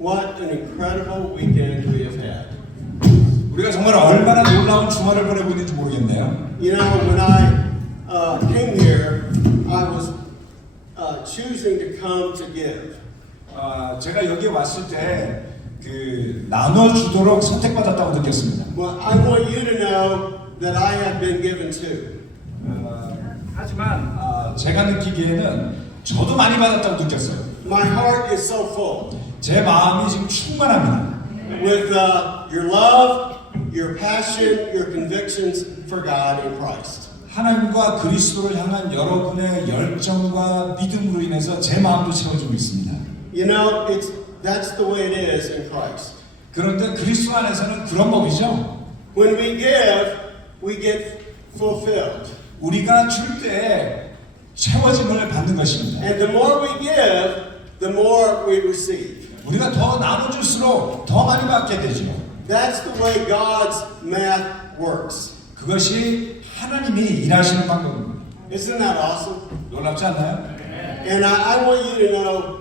what an incredible weekend we have had. 우리가 정말 얼마나 놀라운 주말을 보내고 있는지 모르겠네요. You know, when I came here, I was choosing to come to give. 제가 여기 왔을 때 그 나눠주도록 선택받았다고 느꼈습니다. Well, I want you to know that I have been given too. 하지만 제가 느끼기에는 저도 많이 받았다고 느꼈어요. My heart is so full 제 마음이 지금 충만합니다. with your love, your passion, your convictions for God in Christ. 하나님과 그리스도를 향한 여러분의 열정과 믿음으로 인해서 제 마음도 채워지고 있습니다. You know, that's the way it is in Christ. 그런데 그리스도 안에서는 그런 법이죠. When we give, we get fulfilled. 우리가 줄 때 채워짐을 받는 것입니다. And the more we give, the more we receive. 우리가 더 나눠줄수록 더 많이 받게 되죠. That's the way God's math works. 그것이 하나님이 일하시는 방법입니다. Isn't that awesome? 놀랍지 않나요? And I want you to know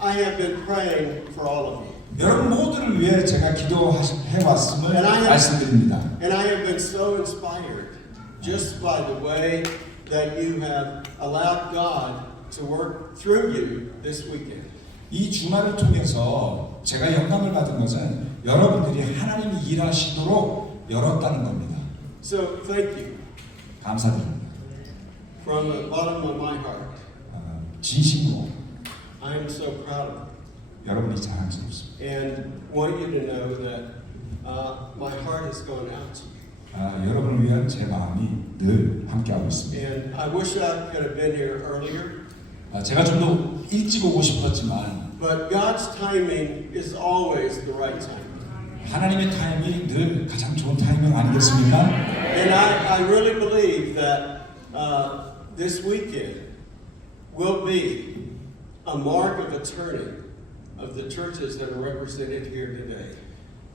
I have been praying for all of you. 여러분 모두를 위해 제가 기도해왔음을 말씀드립니다. And I have been so inspired just by the way that you have allowed God to work through you this weekend. 이 주말을 통해서 제가 영감을 받은 것은 여러분들이 하나님이 일하시도록 열었다는 겁니다. So thank you 감사드립니다. from the bottom of my heart. 진심으로 I am so proud of you. 여러분이 자랑스럽습니다. And want you to know that my heart has gone out to you. 여러분을 위한 제 마음이 늘 함께하고 있습니다. And I wish I could have been here earlier. 제가 좀 더 일찍 오고 싶었지만 But God's timing is always the right time. 하나님의 타이밍이 늘 가장 좋은 타이밍 아니겠습니까? And I really believe that this weekend will be a mark of a turning of the churches that are represented here today.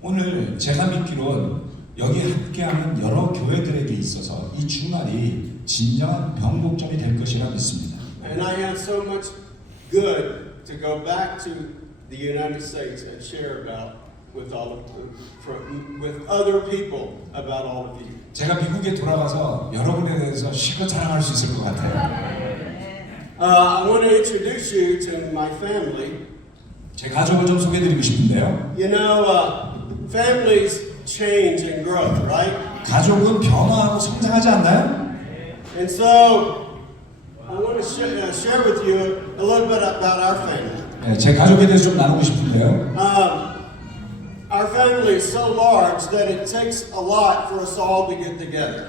오늘 제가 믿기로는 여기 함께하는 여러 교회들에게 있어서 이 주말이 진정한 변곡점이 될 것이라 믿습니다. And I have so much good to go back to the United States and share about with with other people about all of you. 제가 미국에 돌아가서 여러분에 대해서 실컷 자랑할 수 있을 것 같아요. I want to introduce you to my family. 제 가족을 좀 소개해드리고 싶은데요. You know, families change and grow, right? 가족은 변화하고 성장하지 않나요? And so I want to share with you a little bit about our family. 네, 제 가족에 대해서 좀 나누고 싶은데요. Our family is so large that it takes a lot for us all to get together.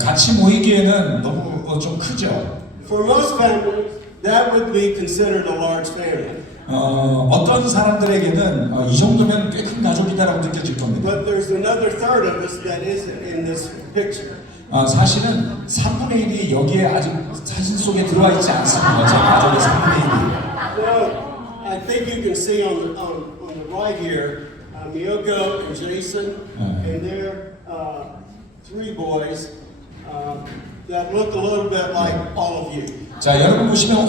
같이 모이기에는 너무 좀 크죠. For most families, that would be considered a large family. 어떤 사람들에게는 이 정도면 꽤 큰 가족이다라고 느껴질 겁니다. But there's another third of us that isn't in this picture. 사실은 3분의 1이 여기에 아직 사진 속에 들어와 있지 않습니다. 제 가족의 3분의 1이. So I think you can see on the right here, Miyoko and Jason, and their three boys that look a little bit like all of you. 자, 여러분 보시면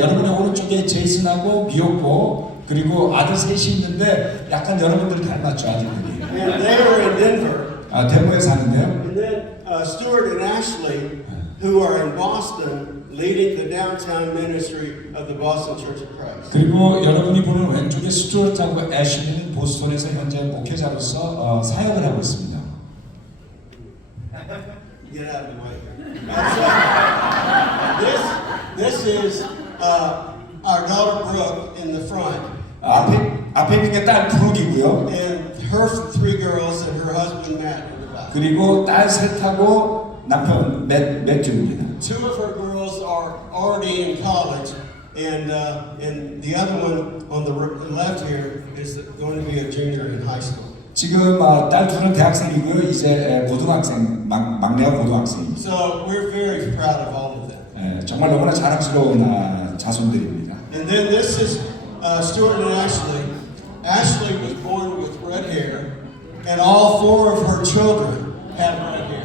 여러분의 오른쪽에 제이슨하고 미호코 그리고 아들 셋이 있는데 약간 여러분들 닮았죠, 아들들이. And they are in Denver. 대구에 사는데요. And then Stuart and Ashley, who are in Boston, leading the downtown ministry of the Boston Church of Christ. 그리고 여러분이 보는 왼쪽에 스튜어트하고 애슐리는 보스턴에서 현재 목회자로서 사역을 하고 있습니다. Get out of the way. This is our daughter Brooke in the front. 앞에 있는 게 딸 브룩이고요. And her three girls and her husband Matt in the back. 그리고 딸 셋하고 남편 매튜입니다. Two of her girls are already in college, and the other one on the left here is going to be a junior in high school. 지금 딸 둘은 대학생이고요. 이제 고등학생 막내가 고등학생입니다. So we're very proud of all of them. 정말 너무나 자랑스러운 자손들입니다. And then this is Stuart and Ashley. Ashley was born with red hair, and all four of her children have red hair.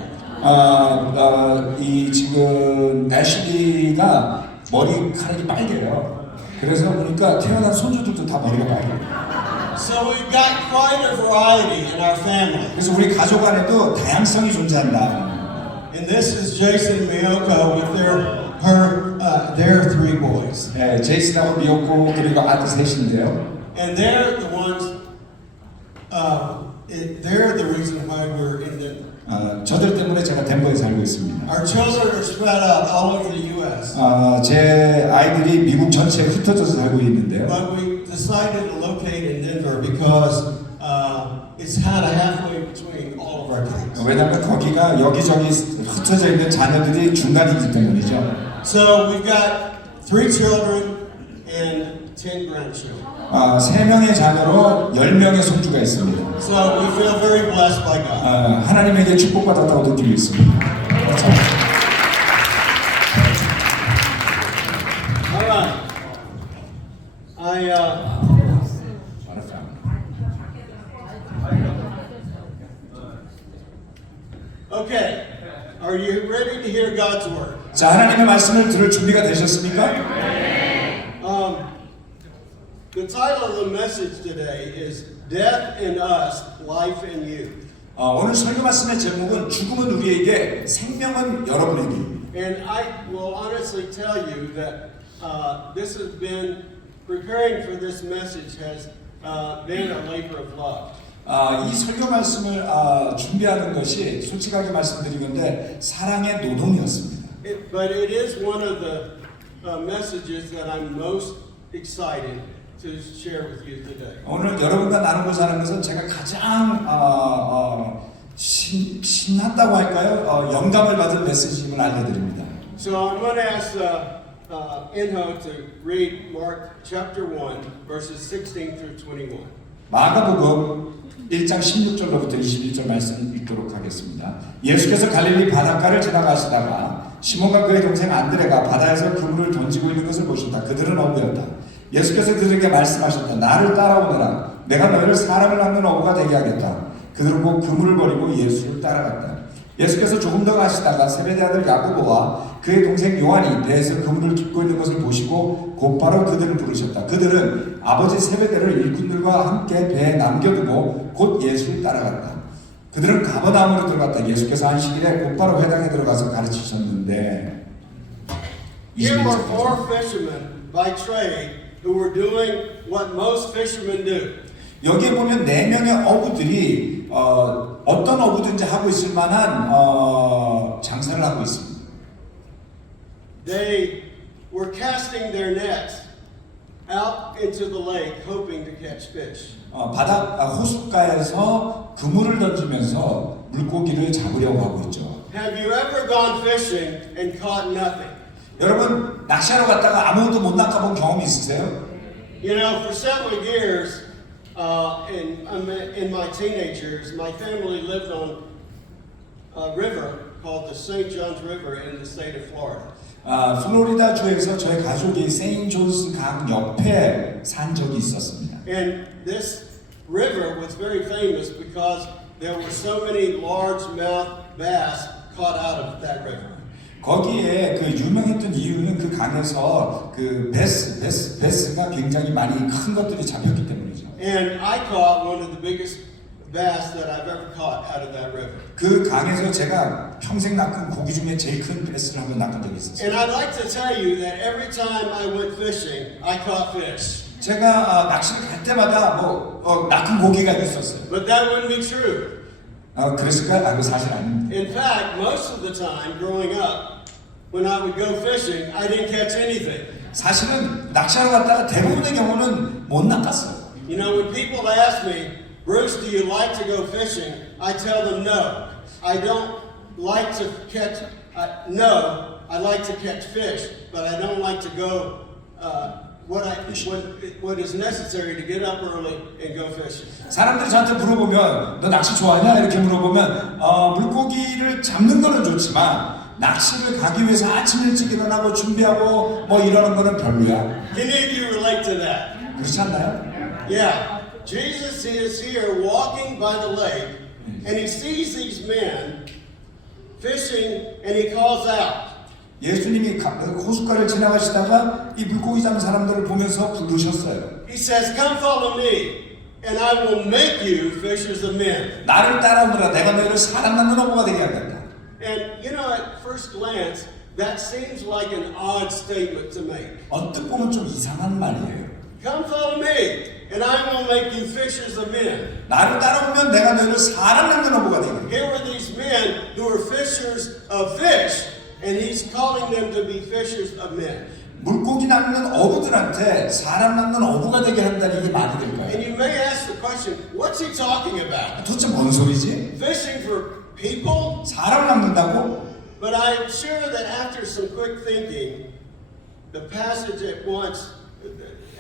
이 지금 애슐리가 머리카락이 빨개요. 그래서 보니까 태어난 손주들도 다 머리가 빨개요. So we've got quite a variety in our family. 그래서 우리 가족 안에도 다양성이 존재한다. And this is Jason and Miyoko with their three boys. 네, 제이슨하고 미호코 그리고 아들 셋인데요. And they're the ones, they're the reason why we're in Denver. 저들 때문에 제가 덴버에 살고 있습니다. Our children are spread out all over the U.S. 제 아이들이 미국 전체에 흩어져서 살고 있는데요. But we decided to locate in Denver because it's kind of halfway between all of our kids. 왜냐하면 거기가 여기저기 흩어져 있는 자녀들이 중간이기 때문이죠. So we've got 3 children and 10 grandchildren. 3명의 자녀로 10명의 손주가 있습니다. So we feel very blessed by God. 하나님에게 축복받았다고 느끼고 있습니다. All right. Okay. Are you ready to hear God's word? 자, 하나님의 말씀을 들을 준비가 되셨습니까? The title of the message today is Death in Us, Life in You. 오늘 설교 말씀의 제목은 죽음은 우리에게, 생명은 여러분에게. And I will honestly tell you that this has been, preparing for this message has been a labor of love. 이 설교 말씀을 준비하는 것이 솔직하게 말씀드리건데 사랑의 노동이었습니다. But it is one of the messages that I'm most excited to share with you today. 오늘 여러분과 나누고자 하는 것은 제가 가장 신났다고 할까요? 영감을 받은 메시지임을 알려드립니다. So I'm going to ask Inho to read Mark chapter 1, verses 16 through 21. 마가복음 1장 16절로부터 21절 말씀 읽도록 하겠습니다. 예수께서 갈릴리 바닷가를 지나가시다가 시몬과 그의 동생 안드레가 바다에서 그물을 던지고 있는 것을 보신다. 그들은 어부였다. 예수께서 그들에게 말씀하셨다. 나를 따라오너라. 내가 너희를 사람을 낚는 어부가 되게 하겠다. 그들은 곧 그물을 버리고 예수를 따라갔다. 예수께서 조금 더 가시다가 세베대 아들 야고보와 그의 동생 요한이 배에서 그물을 깃고 있는 것을 보시고 곧바로 그들을 부르셨다. 그들은 아버지 세베대를 일꾼들과 함께 배에 남겨두고 곧 예수를 따라갔다. 그들은 가버나움으로 들어갔다. 예수께서 안식일에 곧바로 회당에 들어가서 가르치셨는데 Here were 4 fishermen by trade who were doing what most fishermen do. 여기에 보면 4명의 어부들이 어떤 어부든지 하고 있을 만한 장사를 하고 있습니다. They were casting their nets out into the lake hoping to catch fish. 바다 호숫가에서 그물을 던지면서 물고기를 잡으려고 하고 있죠. Have you ever gone fishing and caught nothing? 여러분 낚시하러 갔다가 아무것도 못 낚아본 경험 있으세요? You know, for several years in my teenage years, my family lived on a river called the St. Johns River in the state of Florida. 플로리다 주에서 저희 가족이 세인 존스 강 옆에 산 적이 있었습니다. And this river was very famous because there were so many largemouth bass caught out of that river. 거기에 그 유명했던 이유는 그 강에서 그 베스가 굉장히 많이 큰 것들이 잡혔기 때문이죠. And I caught one of the biggest bass that I've ever caught out of that river. 그 강에서 제가 평생 낚은 고기 중에 제일 큰 베스를 한번 낚은 적이 있었어요. And I'd like to tell you that every time I went fishing, I caught fish. 제가 낚시를 갈 때마다 낚은 고기가 있었어요. But that wouldn't be true. 그랬을까요? 그 사실 아닙니다. In fact, most of the time growing up, when I would go fishing, I didn't catch anything. 사실은 낚시하러 갔다가 대부분의 경우는 못 낚았어요. You know, when people ask me, Bruce, do you like to go fishing? I tell them no. I don't like to catch, no, I like to catch fish, but I don't like to go what is necessary to get up early and go fishing. 사람들이 저한테 물어보면 너 낚시 좋아하냐? 이렇게 물어보면 물고기를 잡는 거는 좋지만 낚시를 가기 위해서 아침 일찍 일어나고 준비하고 이러는 거는 별로야. Can any of you relate to that? 그렇지 않나요? Yeah. Jesus is here walking by the lake and he sees these men fishing and he calls out. 예수님이 호숫가를 지나가시다가 이 물고기 잡는 사람들을 보면서 부르셨어요. He says, "Come follow me." and I will make you fishers of men. 나를 따라오느라 내가 너희를 사람 낳는 어부가 되게 하겠다. And you know, at first glance, that seems like an odd statement to make. 언뜻 보면 좀 이상한 말이에요. Come follow me, and I will make you fishers of men. 나를 따라오면 내가 너희를 사람 낳는 어부가 되게 하겠다. Here were these men who were fishers of fish, and he's calling them to be fishers of men. 물고기 낚는 어부들한테 사람 낚는 어부가 되게 한다는 이게 말이 And 될까요? you may ask the question, what's he talking about? 도대체 뭔 소리지? Fishing for people? 사람 낚는다고? But I'm sure that after some quick thinking, the passage at once,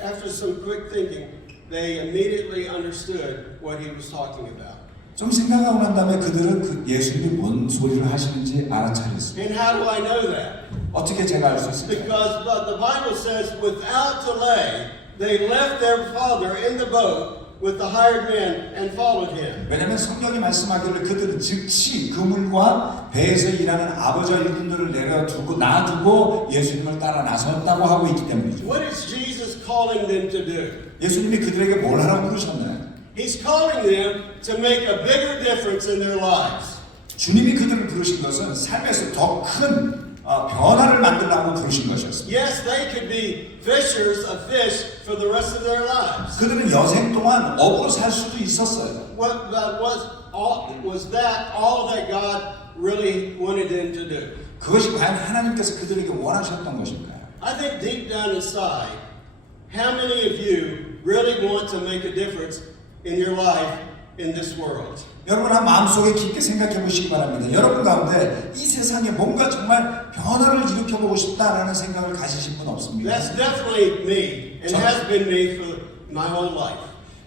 after some quick thinking, they immediately understood what he was talking about. 좀 생각하고 난 다음에 그들은 그 예수님이 뭔 소리를 하시는지 알아차렸습니다. And how do I know that? 어떻게 제가 알 수 있을까요? Because the Bible says, without delay, they left their father in the boat with the hired men and followed him. 왜냐하면 성경이 말씀하기를 그들은 즉시 그물과 배에서 일하는 아버지와 일꾼들을 내려두고 놔두고 예수님을 따라 나섰다고 하고 있기 때문이죠. What is Jesus calling them to do? 예수님이 그들에게 뭘 하라고 부르셨나요? He's calling them to make a bigger difference in their lives. 주님이 그들을 부르신 것은 삶에서 더 큰 변화를 만들라고 부르신 것이었습니다. Yes, they could be fishers of fish for the rest of their lives. 그들은 여생 동안 어부로 살 수도 있었어요. Was that all that God really wanted them to do? 그것이 과연 하나님께서 그들에게 원하셨던 것인가요? I think deep down inside, how many of you really want to make a difference in your life in this world? 여러분 한 마음속에 깊게 생각해 보시기 바랍니다. 여러분 가운데 이 세상에 뭔가 정말 변화를 일으켜보고 싶다라는 생각을 가지신 분 없습니까? That's definitely me, and has been me for my whole life.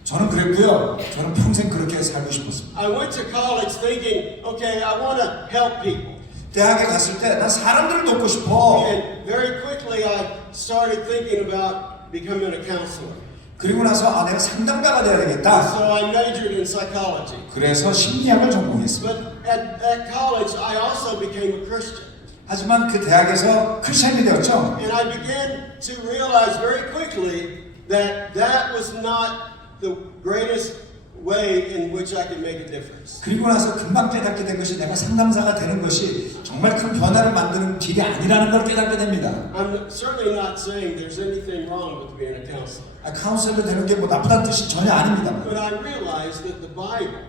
저는 그랬고요. 저는 평생 그렇게 살고 싶었습니다. I went to college thinking, okay, I want to help people. 대학에 갔을 때 난 사람들을 돕고 싶어. And very quickly I started thinking about becoming a counselor. 그리고 나서 내가 상담가가 돼야 되겠다. So I majored in psychology. 그래서 심리학을 전공했습니다. But at college I also became a Christian. 하지만 그 대학에서 크리스천이 되었죠. And I began to realize very quickly that that was not the greatest way in which I could make a difference. 그리고 나서 금방 깨닫게 된 것이 내가 상담사가 되는 것이 정말 큰 변화를 만드는 길이 아니라는 걸 깨닫게 됩니다. I'm certainly not saying there's anything wrong with being a counselor. 카운셀러 되는 게 뭐 나쁘다는 뜻이 전혀 아닙니다. But I realized that the Bible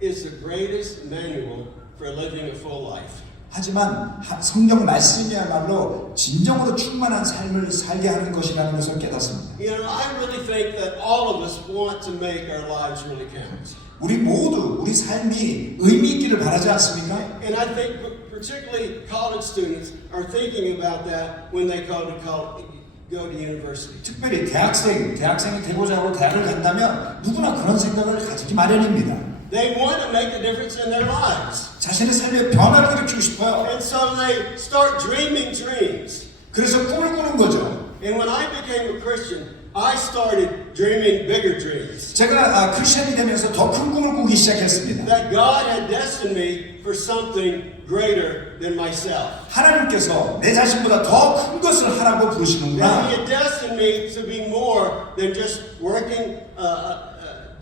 is the greatest manual for living a full life. 하지만 성경 말씀이야말로 진정으로 충만한 삶을 살게 하는 것이라는 것을 깨닫습니다. You know, I really think that all of us want to make our lives really count. 우리 모두 우리 삶이 의미 있기를 바라지 않습니까? And I think particularly college students are thinking about that when they go to university. 특별히 대학생이 되고자 하고 대학을 간다면 누구나 그런 생각을 가지기 마련입니다. They want to make a difference in their lives. 자신의 삶에 변화를 일으키고 싶어요. And so they start dreaming dreams. 그래서 꿈을 꾸는 거죠. And when I became a Christian, I started dreaming bigger dreams. 제가 크리스천이 되면서 더 큰 꿈을 꾸기 시작했습니다. That God had destined me for something greater than myself. 하나님께서 내 자신보다 더 큰 것을 하라고 That 부르시는구나. He had destined me to be more than just working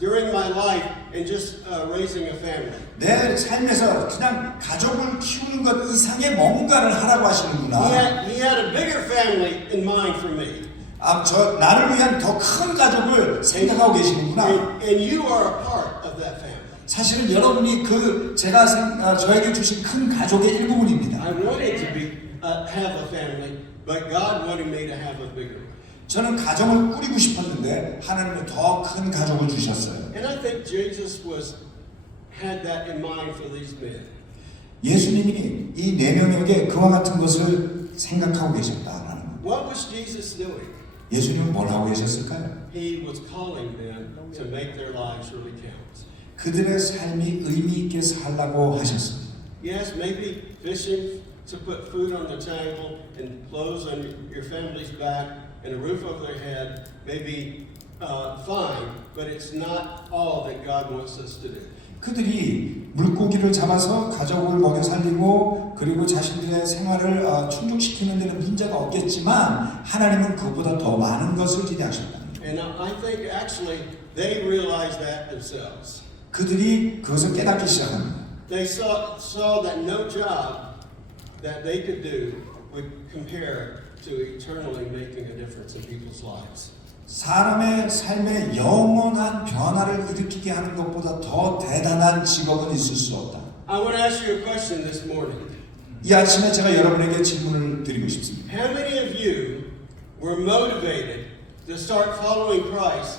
during my life and just raising a family. 내 삶에서 그냥 가족을 키우는 것 이상의 뭔가를 하라고 하시는구나. He had a bigger family in mind for me. 나를 위한 더 큰 가족을 생각하고 계시는구나. And you are a part of that family. 사실은 여러분이 제가 저에게 주신 큰 가족의 일부분입니다. I wanted to have a family, but God wanted me to have a bigger one. 저는 가정을 꾸리고 싶었는데 하나님은 더 큰 가족을 주셨어요. And I think Jesus had that in mind for these men. 예수님이 이 네 명에게 그와 같은 것을 생각하고 계셨다라는 거예요. What was Jesus doing? 예수님은 뭘 하고 계셨을까요? He was calling them to make their lives really count. 그들의 삶이 의미 있게 살라고 하셨습니다. Yes, maybe fishing to put food on the table and clothes on your family's back and a roof over their head may be fine, but it's not all that God wants us to do. 그들이 물고기를 잡아서 가족을 먹여 살리고 그리고 자신들의 생활을 충족시키는 데는 문제가 없겠지만 하나님은 그보다 더 많은 것을 기대하셨다. And I think actually they realized that themselves. 그들이 그것을 깨닫기 시작합니다. They saw that no job that they could do would compare to eternally making a difference in people's lives. 사람의 삶에 영원한 변화를 일으키게 하는 것보다 더 대단한 직업은 있을 수 없다. I want to ask you a question this morning. 이 아침에 제가 여러분에게 질문을 드리고 싶습니다. How many of you were motivated to start following Christ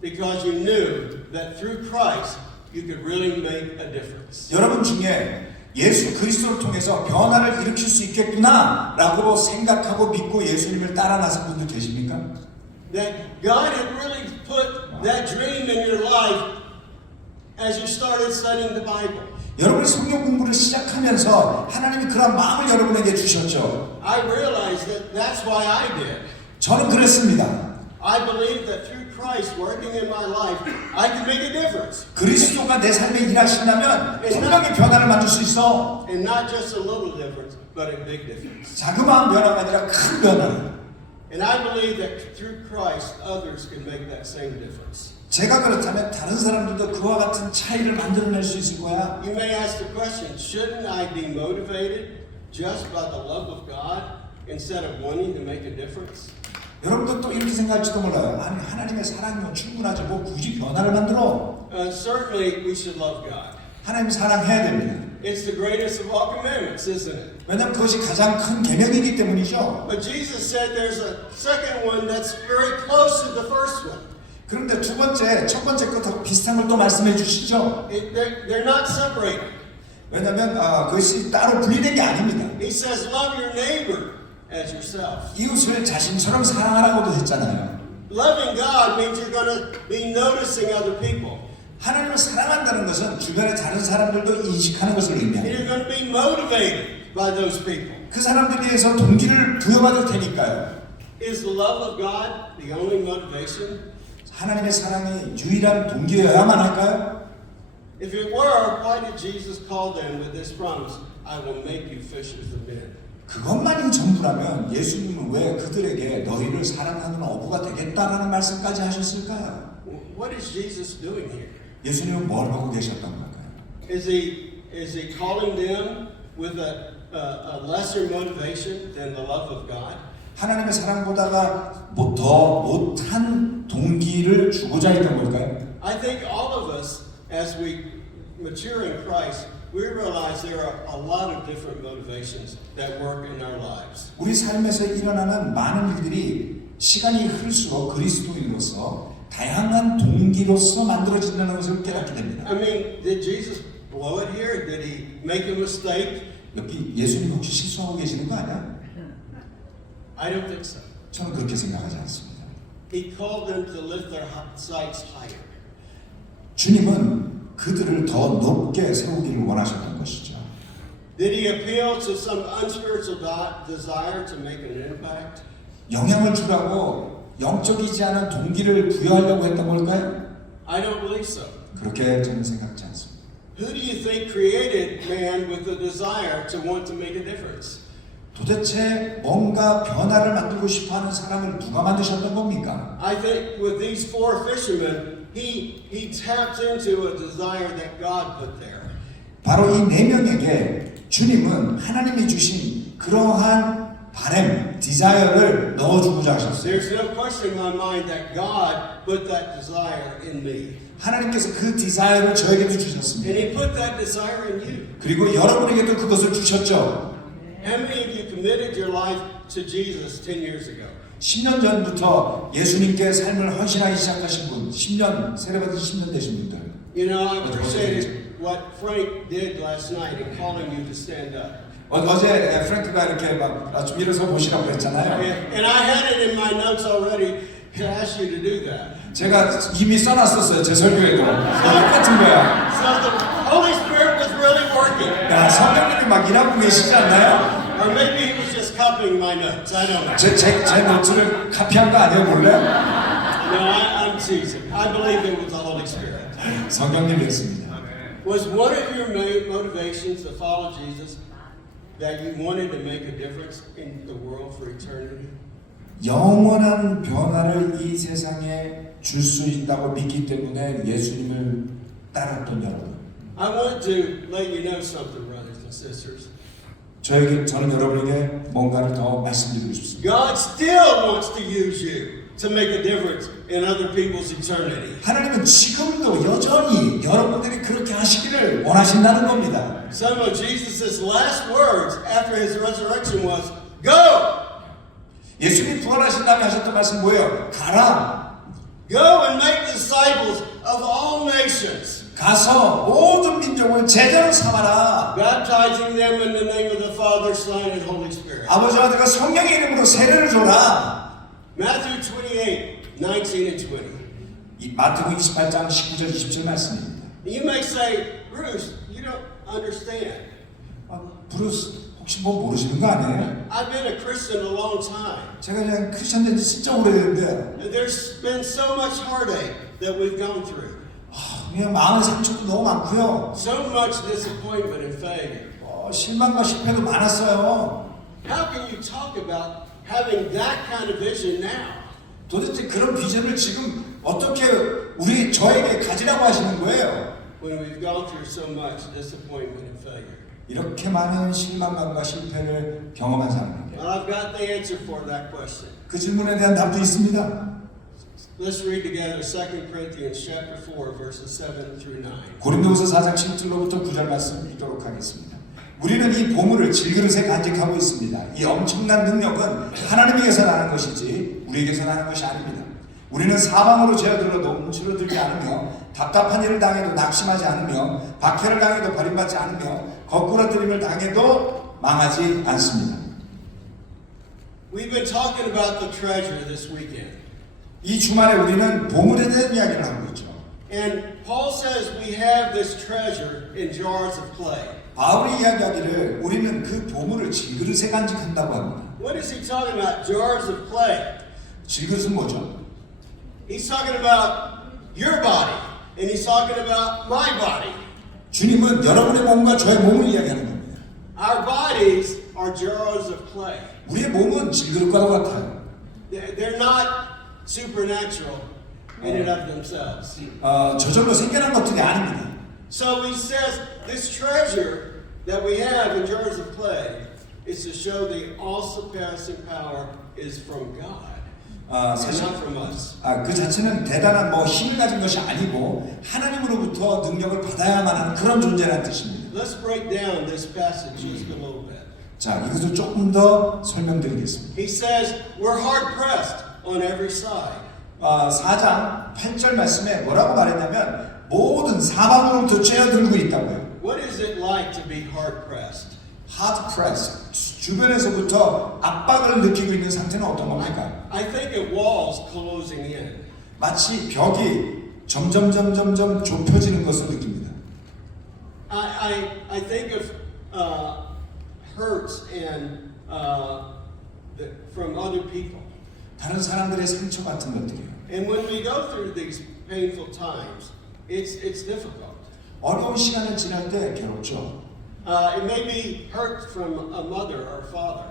because you knew that through Christ you could really make a difference? 여러분 중에 예수 그리스도를 통해서 변화를 일으킬 수 있겠구나라고 생각하고 믿고 예수님을 따라 나선 분들 계십니까? That God had really put that dream in your life as you started studying the Bible. 여러분이 성경 공부를 시작하면서 하나님이 그런 마음을 여러분에게 주셨죠. I realized that that's why I did. 저는 그랬습니다. I believed that through Christ working in my life, I could make a difference. 그리스도가 내 삶에 일하신다면 분명히 변화를 만들 수 있어. And not just a little difference, but a big difference. 자그마한 변화가 아니라 큰 변화. And I believe that through Christ, others can make that same difference. 제가 그렇다면 다른 사람들도 그와 같은 차이를 만들어낼 수 있을 거야. You may ask the question, shouldn't I be motivated just by the love of God instead of wanting to make a difference? 여러분도 또 이렇게 생각할지도 몰라요. 아니 하나님의 사랑이면 충분하지 뭐 굳이 변화를 만들어. Certainly, we should love God. 하나님 사랑해야 됩니다. It's the greatest of all commandments, isn't it? 왜냐하면 그것이 가장 큰 계명이기 때문이죠. But Jesus said there's a second one that's very close to the first one. 그런데 두 번째, 첫 번째 것하고 비슷한 걸 또 말씀해 주시죠. They're not separated. 왜냐하면 그것이 따로 분리된 게 아닙니다. He says, love your neighbor as yourself. 이웃을 자신처럼 사랑하라고도 했잖아요. Loving God means you're going to be noticing other people. 하나님을 사랑한다는 것은 주변의 다른 사람들도 인식하는 것을 And 의미합니다. you're going to be motivated by those people. 그 사람들에 의해서 동기를 부여받을 테니까요. Is the love of God the only motivation? 하나님의 사랑이 유일한 동기여야만 할까요? If it were, why did Jesus call them with this promise? I will make you fishers of men. 그것만이 전부라면 예수님은 왜 그들에게 너희를 사랑하는 어부가 되겠다라는 말씀까지 하셨을까요? What is Jesus doing here? 예수님은 뭘 하고 계셨던 걸까요? Is he calling them with a lesser motivation than the love of God? 하나님의 사랑보다가 더 못한 동기를 주고자 했던 걸까요? I think all of us, as we mature in Christ, we realize there are a lot of different motivations that work in our lives. 우리 삶에서 일어나는 많은 일들이 시간이 흐를수록 그리스도인으로서 다양한 동기로서 만들어진다는 것을 깨닫게 됩니다. I mean, did Jesus blow it here? Did he make a mistake? 여기 예수님 혹시 실수하고 계시는 거 아니야? I don't think so. 저는 그렇게 생각하지 않습니다. He called them to lift their sights higher. 주님은 그들을 더 높게 세우기를 원하셨던 것이죠. Did he appeal to some unspiritual desire to make an impact? 영향을 주라고 영적이지 않은 동기를 부여하려고 했던 걸까요? I don't believe so. 그렇게 저는 생각지 않습니다. Who do you think created man with the desire to want to make a difference? 도대체 뭔가 변화를 만들고 싶어하는 사람을 누가 만드셨던 겁니까? I think with these four fishermen, he tapped into a desire that God put there. 바로 이 네 명에게 주님은 하나님이 주신 그러한 바램, 디자이어를 넣어주고자 하셨어요. There's no question in my mind that God put that desire in me. 하나님께서 그 디자이어를 저에게도 And 주셨습니다. he put that desire in you. 그리고 여러분에게도 그것을 주셨죠. How many of you committed your life to Jesus 10 years ago? 10년 전부터 예수님께 삶을 헌신하기 시작하신 분, 10년, 세례받은 10년 되신 분들. You know, I appreciated what Frank did last night in calling you to stand up. 어제 프랭크가 이렇게 막 좀 일어서 보시라고 했잖아요. And I had it in my notes already to ask you to do that. 제가 이미 써놨었어요. 제 설교에도. 똑같은 거야. So the Holy Spirit was really working. 야, 성령님이 막 일하고 계시지 않나요? Or maybe he was just copying my notes. I don't know. 제 노트를 카피한 거 아니에요, 몰래? No, I'm teasing. I believe it was the Holy Spirit. 성령님이었습니다. Was one of your motivations to follow Jesus that you wanted to make a difference in the world for eternity? 영원한 변화를 이 세상에 줄 수 있다고 믿기 때문에 예수님을 따랐던 여러분. I want to let you know something, brothers and sisters. 저는 여러분에게 뭔가를 더 말씀드리고 싶습니다. God still wants to use you to make a difference in other people's eternity. 하나님은 지금도 여전히 여러분들이 그렇게 하시기를 원하신다는 겁니다. Some of Jesus' last words after his resurrection was, Go! 예수님 부활하신 다음에 하셨던 말씀 뭐예요? 가라. Go and make disciples of all nations, 가서 모든 민족을 제자로 삼아라. baptizing them in the name of the Father, Son, and Holy Spirit. 아버지와 아들과 성령의 이름으로 세례를 줘라. Matthew 28, 19 and 20. 이 마태복음 28장 19절 20절 말씀입니다. You may say, Bruce, you don't understand. 브루스 혹시 뭐 모르시는 거 아니에요? I've been a Christian a long time. 제가 그냥 크리스천 된 지 진짜 오래됐는데 There's been so much heartache that we've gone through. 그냥 마음의 상처도 너무 많고요. So much disappointment and failure. 실망과 실패도 많았어요. How can you talk about having that kind of vision now? 도대체 그런 비전을 지금 어떻게 저에게 가지라고 하시는 거예요? When we've gone through so much disappointment and failure. 이렇게 많은 실망감과 실패를 경험한 사람에게 Well, I've got the answer for that question. 그 질문에 대한 답도 있습니다. Let's read together 2 Corinthians chapter 4 verses 7 through 9. 고린도후서 4장 7절로부터 9절 말씀 읽도록 하겠습니다. 우리는 이 보물을 질그릇에 간직하고 있습니다. 이 엄청난 능력은 하나님에게서 나는 것이지 우리에게서 나는 것이 아닙니다. 우리는 사방으로 죄어들어도 움츠러들지 않으며 답답한 일을 당해도 낙심하지 않으며 박해를 당해도 버림받지 않으며 거꾸러뜨림을 당해도 망하지 않습니다. We've been talking about the treasure this weekend. 이 주말에 우리는 보물에 대한 이야기를 하고 있죠. And Paul says we have this treasure in jars of clay. 바울이 이야기하기를 우리는 그 보물을 질그릇에 간직한다고 합니다. What is he talking about? Jars of clay. 질그릇은 뭐죠? He's talking about your body, and he's talking about my body. 주님은 여러분의 몸과 저의 몸을 이야기하는 겁니다. Our bodies are jars of clay. 우리의 몸은 질그릇과 같아요. They're not supernatural in and of themselves. 저절로 생겨난 것들이 아닙니다. So he says this treasure that we have in jars of clay is to show the all-surpassing power is from God. And 사실 not from us. 그 자체는 대단한 힘을 가진 것이 아니고 하나님으로부터 능력을 받아야만 하는 그런 존재라는 뜻입니다. Let's break down this passage just a little bit. 자, 이것을 조금 더 설명드리겠습니다. He says we're hard pressed on every side. 4장 8절 말씀에 뭐라고 말했냐면 모든 사방으로부터 쬐어들고 있다고요. What is it like to be hard pressed? Hard pressed. 주변에서부터 압박을 느끼고 있는 상태는 어떤 겁니까? I think of walls closing in. 마치 벽이 점점 좁혀지는 것을 느낍니다. I think of hurts and from other people. 다른 사람들의 상처 같은 것들이에요. And when we go through these painful times, it's difficult. 어려운 시간을 지날 때 괴롭죠. It may be hurt from a mother or father,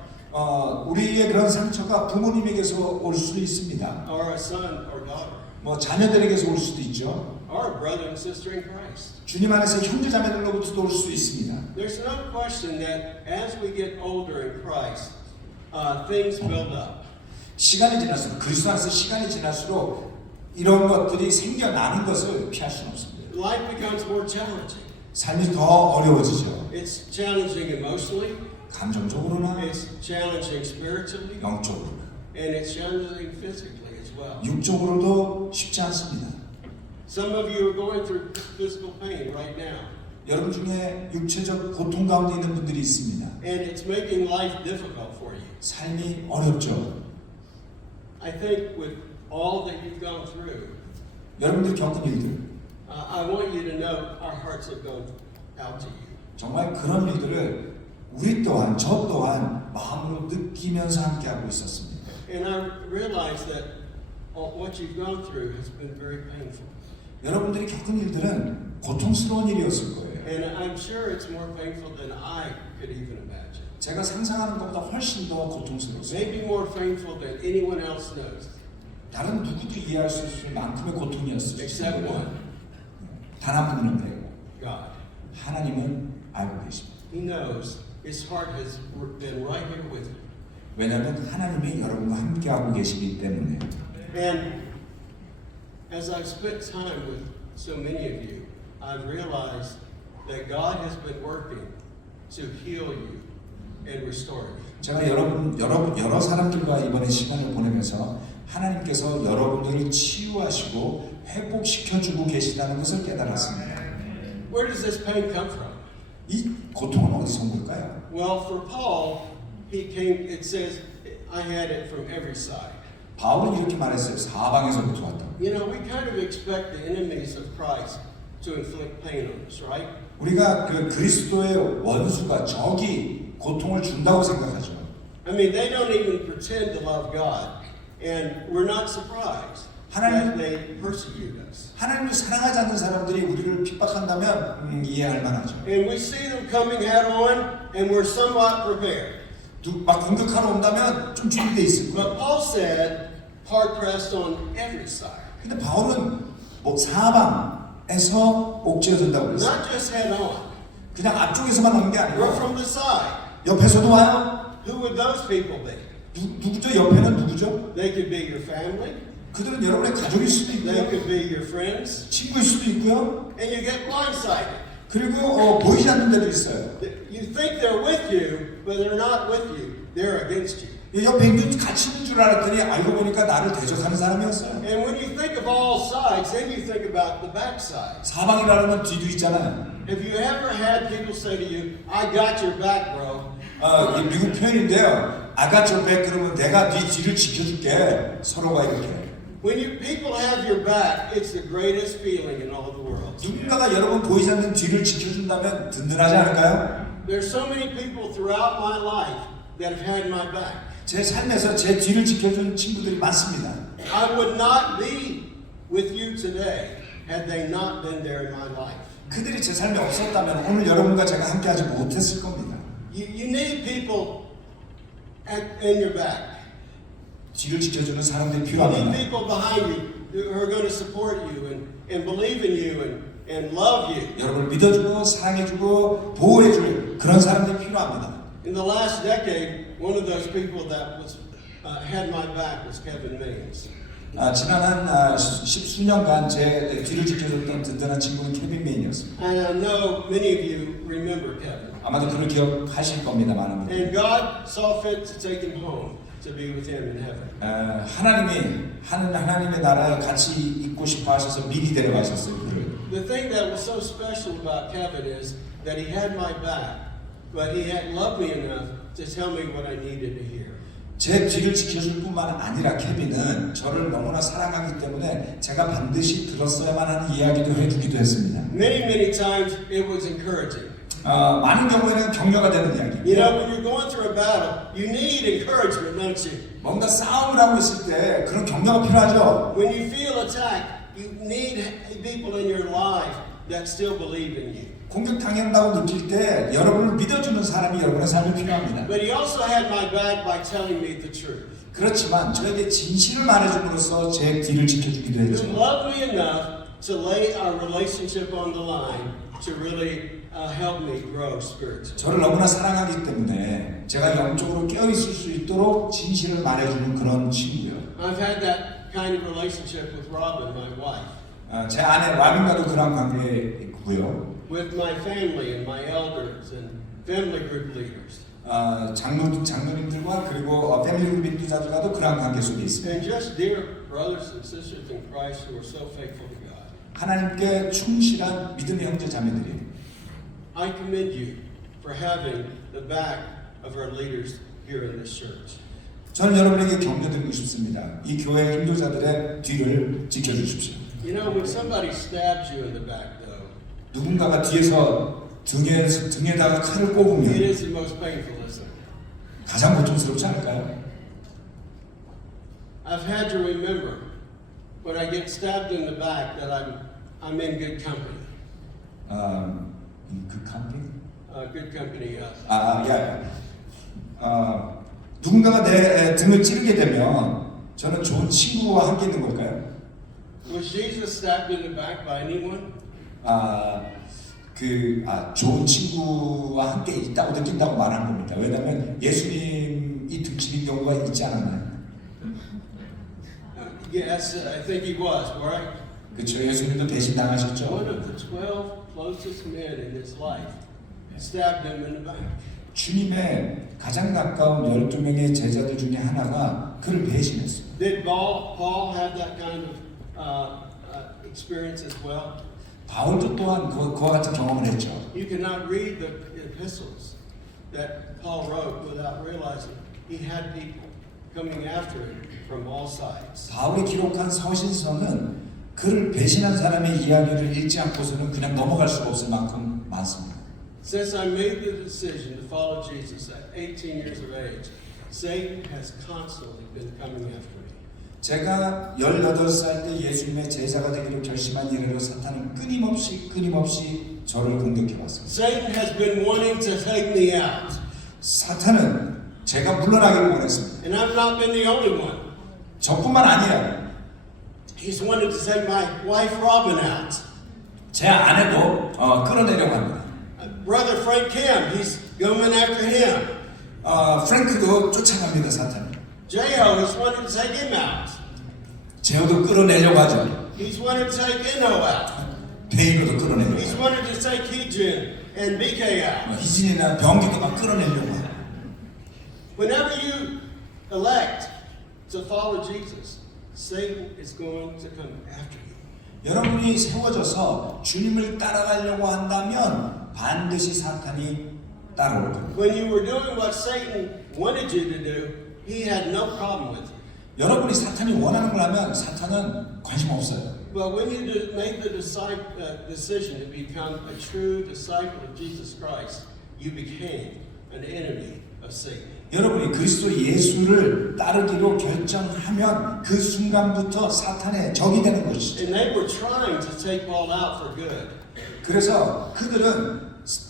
우리의 그런 상처가 부모님에게서 올 수 있습니다. or a son or daughter, 자녀들에게서 올 수도 있죠. or a brother and sister in Christ. 주님 안에서 형제자매들로부터도 올 수 있습니다. There's no question that as we get older in Christ, things build up. 시간이 지날수록 그리스도 안에서 시간이 지날수록 이런 것들이 생겨나는 것을 피할 수는 없습니다. Life becomes more challenging. 삶이 더 어려워지죠. It's challenging emotionally, 감정적으로나 it's challenging spiritually, 영적으로나 and it's challenging physically as well. 육적으로도 쉽지 않습니다. Some of you are going through physical pain right now, 여러분 중에 육체적 고통 가운데 있는 분들이 있습니다. and it's making life difficult for you. 삶이 어렵죠. I think with all that you've gone through, 여러분들이 겪은 일들, I want you to know our hearts have gone out to you. 정말 그런 일들을 우리 또한 저 또한 마음으로 느끼면서 함께하고 있었습니다. And I realize that what you've gone through has been very painful. 여러분들이 겪은 일들은 고통스러운 일이었을 거예요. And I'm sure it's more painful than I could even imagine. 제가 상상하는 것보다 훨씬 더 고통스러웠어요. maybe more painful than anyone else knows, 다른 누구도 이해할 수 없을 만큼의 고통이었어요. except one, 단 한 분인데요. God. 하나님은 알고 계십니다. He knows his heart has been right here with you. 왜냐하면 하나님이 여러분과 함께하고 계시기 때문에. And as I've spent time with so many of you, I've realized that God has been working to heal you and restore you. 제가 여러 사람들과 이번에 시간을 보내면서 하나님께서 여러분들을 치유하시고 회복시켜주고 계시다는 것을 깨달았습니다. Where does this pain come from? 이 고통은 어디서 온 걸까요? Well, for Paul, it says, I had it from every side. 바울은 이렇게 말했어요. 사방에서부터 왔다. You know, we kind of expect the enemies of Christ to inflict pain on us, right? 우리가 그 그리스도의 원수가 적이 고통을 준다고 생각하죠. I mean, they don't even pretend to love God, and we're not surprised that 하나님- they persecute us. 하나님을 사랑하지 않는 사람들이 우리를 핍박한다면 이해할 만하죠. And we see them coming head on, and we're somewhat prepared. 막 공격하러 온다면 좀 준비돼 있을 거예요. But Paul said, hard pressed on every side. 근데 바울은 뭐 사방에서 옥죄어진다고 그랬어요. Not just head on, 그냥 앞쪽에서만 오는 게 or 아니고 from the side. 옆에서도 와요. Who would those people be? 누구죠? 옆에는 누구죠? They could be your family, 그들은 여러분의 가족일 수도 they 있고요. could be your friends, 친구일 수도 있고요. and you get blindsided. 그리고 보이지 않는 데도 있어요. You think they're with you, but they're not with you. They're against you. 옆에 있는 같이 있는 줄 알았더니 알고 보니까 나를 대적하는 사람이었어요. And when you think of all sides, then you think about the backside. 사방이라면 뒤도 있잖아요. Have you ever had people say to you, I got your back, bro? 이 미국 표현인데요. I got your back 그러면 내가 네 뒤를 지켜줄게. 서로가 이렇게. When people have your back, it's the greatest feeling in all the world. 누군가가 여러분 보이지 않는 뒤를 지켜준다면 든든하지 않을까요? There's so many people throughout my life that have had my back. 제 삶에서 제 뒤를 지켜준 친구들이 많습니다. I would not be with you today had they not been there in my life. 그들이 제 삶에 없었다면 오늘 여러분과 제가 함께하지 못했을 겁니다. You need people in your back. 뒤를 지켜주는 사람들이 You need 필요합니다. people behind you who are going to support you and believe in you and love you. 여러분을 믿어주고 사랑해주고 보호해줄 그런 사람들이 필요합니다. In the last decade, one of those people that had my back was Kevin Means. 지난 한 십수년간 제 뒤를 지켜줬던 든든한 친구는 케빈 메인이었습니다. And I know many of you remember Kevin. 아마도 그를 기억하실 겁니다, 많은 분들. And God saw fit to take him home to be with him in heaven. 하나님의 나라에 같이 있고 싶어 하셔서 미리 데려가셨어요. 그를. The thing that was so special about Kevin is that he had my back, but he had loved me enough to tell me what I needed to hear. 제 뒤를 지켜줄 뿐만 아니라 케빈은 저를 너무나 사랑하기 때문에 제가 반드시 들었어야만 하는 이야기도 해주기도 했습니다. Many times it was encouraging. 많은 경우에는 격려가 되는 이야기. You know, when you're going through a battle, you need encouragement, don't you? 뭔가 싸움을 하고 있을 때 그런 격려가 필요하죠. When you feel attacked, you need people in your life that still believe in you. 공격당한다고 느낄 때 여러분을 믿어주는 사람이 여러분의 삶에 필요합니다. But he also had my back by telling me the truth. 그렇지만 저에게 진실을 말해줌으로써 제 뒤를 지켜주기도 He 했죠. loved me enough to lay our relationship on the line to really help me grow spiritually. 저를 너무나 사랑하기 때문에 제가 영적으로 깨어있을 수 있도록 진실을 말해주는 그런 친구요. I've had that kind of relationship with Robin, my wife, 제 아내 라빈과도 그런 관계에 있고요. with my family and my elders and family group leaders, 장로님들과 그리고 패밀리 그룹 인도자들과도 그런 관계 속에 있습니다. and just dear brothers and sisters in Christ who are so faithful to God. 하나님께 충실한 믿음의 형제 자매들이 I commend you for having the back of our leaders here in this church. 저는 여러분에게 격려드리고 싶습니다. 이 교회 인도자들의 뒤를 지켜주십시오. You know, when somebody stabs you in the back, though, 누군가가 뒤에서 등에다가 칼을 it 꼽으면 is the most painful, isn't it? 가장 고통스럽지 않을까요? I've had to remember when I get stabbed in the back that I'm in good company. 그 칸팅? Good company. 누군가가 내 등을 찌르게 되면 저는 좋은 친구와 함께 있는 걸까요? Was Jesus stabbed in the back by anyone? 좋은 친구와 함께 있다고 느낀다고 말하는 겁니다. 왜냐하면 예수님이 등치는 경우가 있지 않았나요? Yes, I think he was, right? 그렇죠. 예수님도 대신 당하셨죠. One of the 12 closest men in his life stabbed him in the back. 주님의 가장 가까운 12명의 제자들 중에 하나가 그를 배신했어요. Did Paul have that kind of experience as well? 바울도 또한 그와 같은 경험을 했죠. You cannot read the epistles that Paul wrote without realizing he had people coming after him from all sides. 바울이 기록한 서신서는 그를 배신한 사람의 이야기를 읽지 않고서는 그냥 넘어갈 수가 없을 만큼 많습니다. Since I made the decision to follow Jesus at 18 years of age, Satan has constantly been coming after me. 제가 18살 때 예수님의 제자가 되기로 결심한 이래로 사탄은 끊임없이 저를 공격해 왔습니다. Satan has been wanting to take me out. 사탄은 제가 물러나기를 원했습니다. And I've not been the only one. 저뿐만 아니라 He's wanted to take my wife Robin out. 제 아내도 끌어내려고 합니다. Brother Frank Kim, he's going after him. 프랭크도 쫓아갑니다. 사탄. J.O. has wanted to take him out. 제어도 끌어내려고 하죠. He's wanted to take Eno out. 베이로도 끌어내려고 He's 하죠. wanted to take Heejin and BK out. 희진이나 병기도 막 끌어내려고 하죠. Whenever you elect to follow Jesus, Satan is going to come after you. 여러분이 세워져서 주님을 따라가려고 한다면 반드시 사탄이 따라올 겁니다. When you were doing what Satan wanted you to do, he had no problem with you. 여러분이 사탄이 원하는 걸 하면 사탄은 관심 없어요. But when you made the decision to become a true disciple of Jesus Christ, you became an enemy of Satan. 여러분이 그리스도 예수를 따르기로 결정하면 그 순간부터 사탄의 적이 되는 것이죠. And they were trying to take Paul out for good. 그래서 그들은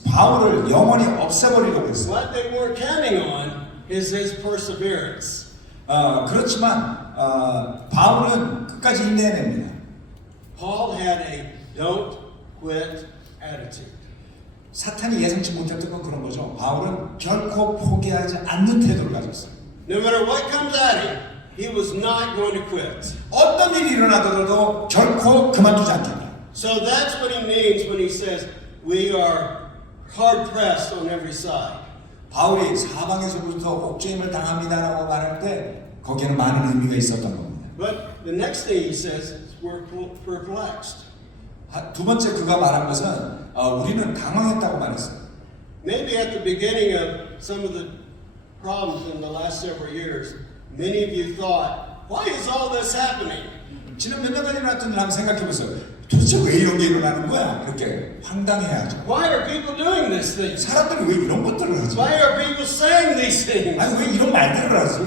바울을 영원히 없애버리려고 했어요. What they weren't counting on is his perseverance. 그렇지만 바울은 끝까지 인내해냅니다. Paul had a don't quit attitude. 사탄이 예상치 못했던 건 그런 거죠. 바울은 결코 포기하지 않는 태도를 가졌어요. No matter what comes at him, he was not going to quit. 어떤 일이 일어나더라도 결코 그만두지 않겠다. So that's what he means when he says we are hard pressed on every side. 바울이 사방에서부터 옥죄임을 당합니다라고 말할 때 거기에는 많은 의미가 있었던 겁니다. But the next thing he says is we're perplexed. 두 번째 그가 말한 것은 우리는 당황했다고 말했어요. Maybe at the beginning of some of the problems in the last several years, many of you thought, why is all this happening? 지난 몇 년간 일어났던 일 한번 생각해 보세요. 도대체 왜 이런 게 일어나는 거야? 이렇게 황당해하죠. Why are people doing these things? 사람들이 왜 이런 것들을 하지? Why are people saying these things? 아니 왜 이런 말들을 하지?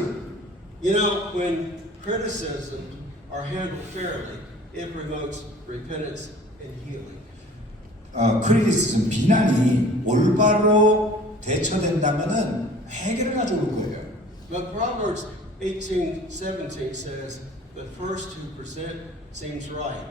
You know, when criticisms are handled fairly, it promotes repentance and healing. 크리티시즘 비난이 올바로 대처된다면은 해결을 가져올 거예요. But Proverbs 18:17 says the first 2% seems right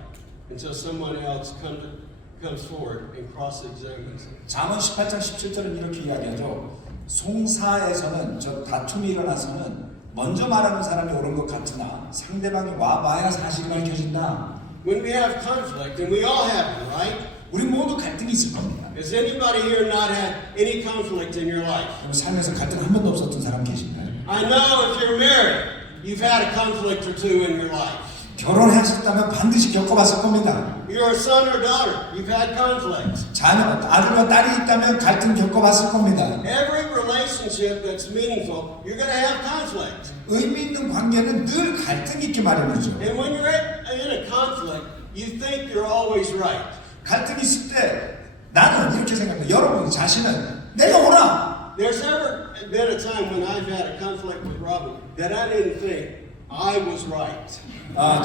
until someone else comes forward and cross-examines. 잠언 18장 17절은 이렇게 이야기하죠. 송사에서는 저 다툼이 일어나서는 먼저 말하는 사람이 옳은 것 같으나 상대방이 와봐야 사실이 밝혀진다. When we have conflict, and we all have them, right? 우리 모두 갈등이 있을 겁니다. Has anybody here not had any conflict in your life? 그럼 삶에서 갈등 한 번도 없었던 사람 계신가요? I know if you're married, you've had a conflict or two in your life. 결혼하셨다면 반드시 겪어봤을 겁니다. You're a son or daughter, you've had conflict. 자녀, 아들과 딸이 있다면 갈등 겪어봤을 겁니다. Every relationship that's meaningful, you're going to have conflict. 의미 있는 관계는 늘 갈등이 있기 마련이죠. And when you're in a conflict, you think you're always right. 갈등이 있을 때 나는 이렇게 생각합니다. 여러분 자신은 내가 옳아. There's never been a time when I've had a conflict with Robin that I didn't think I was right.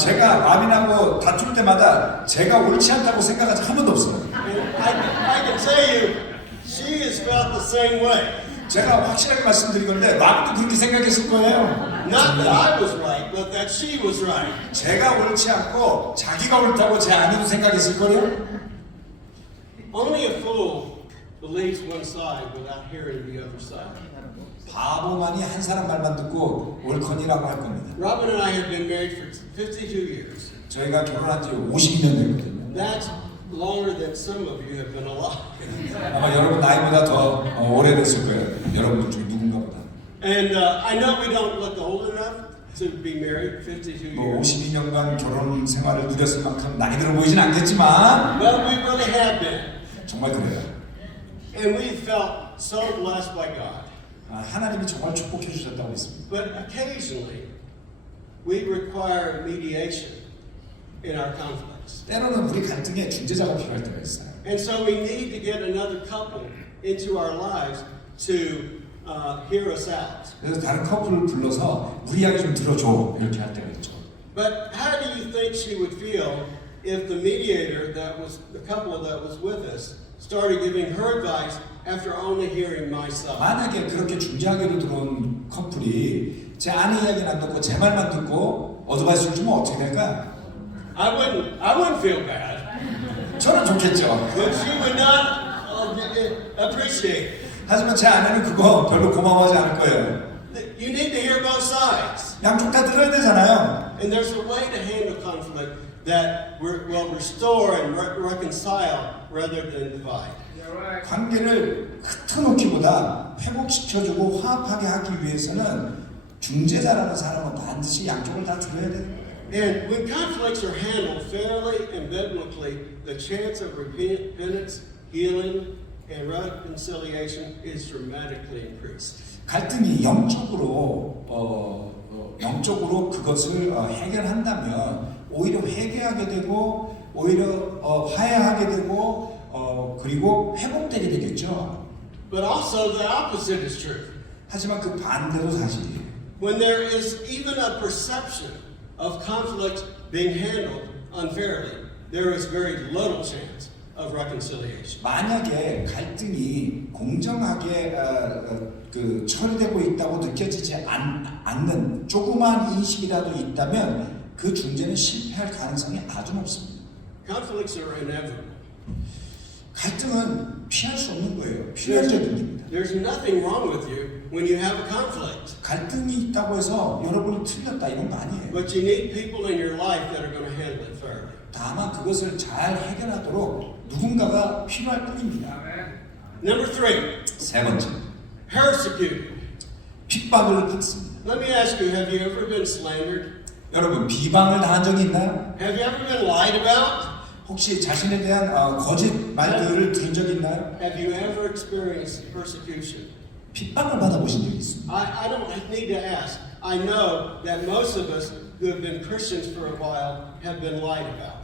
제가 라빈하고 다툴 때마다 제가 옳지 않다고 생각한 적 한 번도 없어요. And I can tell you, she has felt the same way. 제가 확실하게 말씀드린 건데 마음도 그렇게 생각했을 거예요. Not that I was right, but that she was right. 제가 옳지 않고 자기가 옳다고 제 아내도 생각했을 거예요. Only a fool believes one side without hearing the other side. 바보만이 한 사람 말만 듣고 옳거니라고 할 겁니다. Robin and I have been married for 52 years. 저희가 결혼한 지 50년 됐거든요. That's longer than some of you have been alive. 아마 여러분 나이보다 더 오래됐을 거예요. 여러분들 중에 누군가보다. And I know we don't look old enough to be married 52 뭐 years. 52년간 결혼 생활을 누렸을 만큼 나이 들어 보이진 않겠지만 But we really have been. 정말 그래요. And we felt so blessed by God. 하나님이 정말 축복해 주셨다고 했습니다. But occasionally, we require mediation in our conflicts. 때로는 우리 갈등에 중재자가 필요할 때가 있어요. And so we need to get another couple into our lives to hear us out. 그래서 다른 커플을 불러서 우리 이야기 좀 들어줘 이렇게 할 때가 있죠. But how do you think she would feel if the mediator that was the couple that was with us started giving her advice after only hearing my side? 만약에 그렇게 중재하기로 들어온 커플이 제 아내 이야기는 안 듣고 제 말만 듣고 어드바이스를 주면 어떻게 될까요? I wouldn't feel bad, 저는 좋겠죠. but she would not appreciate it. 하지만 제 아내는 그거 별로 고마워하지 않을 거예요. You need to hear both sides. 양쪽 다 들어야 되잖아요. And there's a way to handle conflict that will restore and reconcile rather than divide. 관계를 흩어놓기보다 회복시켜주고 화합하게 하기 위해서는 중재자라는 사람은 반드시 양쪽을 다 들어야 돼요. And when conflicts are handled fairly and biblically, the chance of repentance, healing, and reconciliation is dramatically increased. 갈등이 영적으로 그것을 해결한다면 오히려 회개하게 되고 오히려 화해하게 되고 그리고 회복되게 되겠죠. But also the opposite is true. 하지만 그 반대도 사실이에요. When there is even a perception of conflict being handled unfairly, there is very little chance of reconciliation. 만약에 갈등이 공정하게 처리되고 있다고 느껴지지 않는 조그만 인식이라도 있다면 그 중재는 실패할 가능성이 아주 높습니다. Conflicts are inevitable. 갈등은 피할 수 없는 거예요. 필연적인 일입니다. There's nothing wrong with you when you have a conflict. 갈등이 있다고 해서 여러분이 틀렸다 이런 거 아니에요. But you need people in your life that are going to handle it fairly. 다만 그것을 잘 해결하도록 누군가가 필요할 뿐입니다. Number 3, 세 번째, persecuted. 핍박을 받습니다. Let me ask you, have you ever been slandered? 여러분 비방을 당한 적이 있나요? Have you ever been lied about? 혹시 자신에 대한 거짓 말들을 들은 적이 있나요? Have you ever experienced persecution? 핍박을 받아보신 적이 있습니다. I don't need to ask. I know that most of us who have been Christians for a while have been lied about.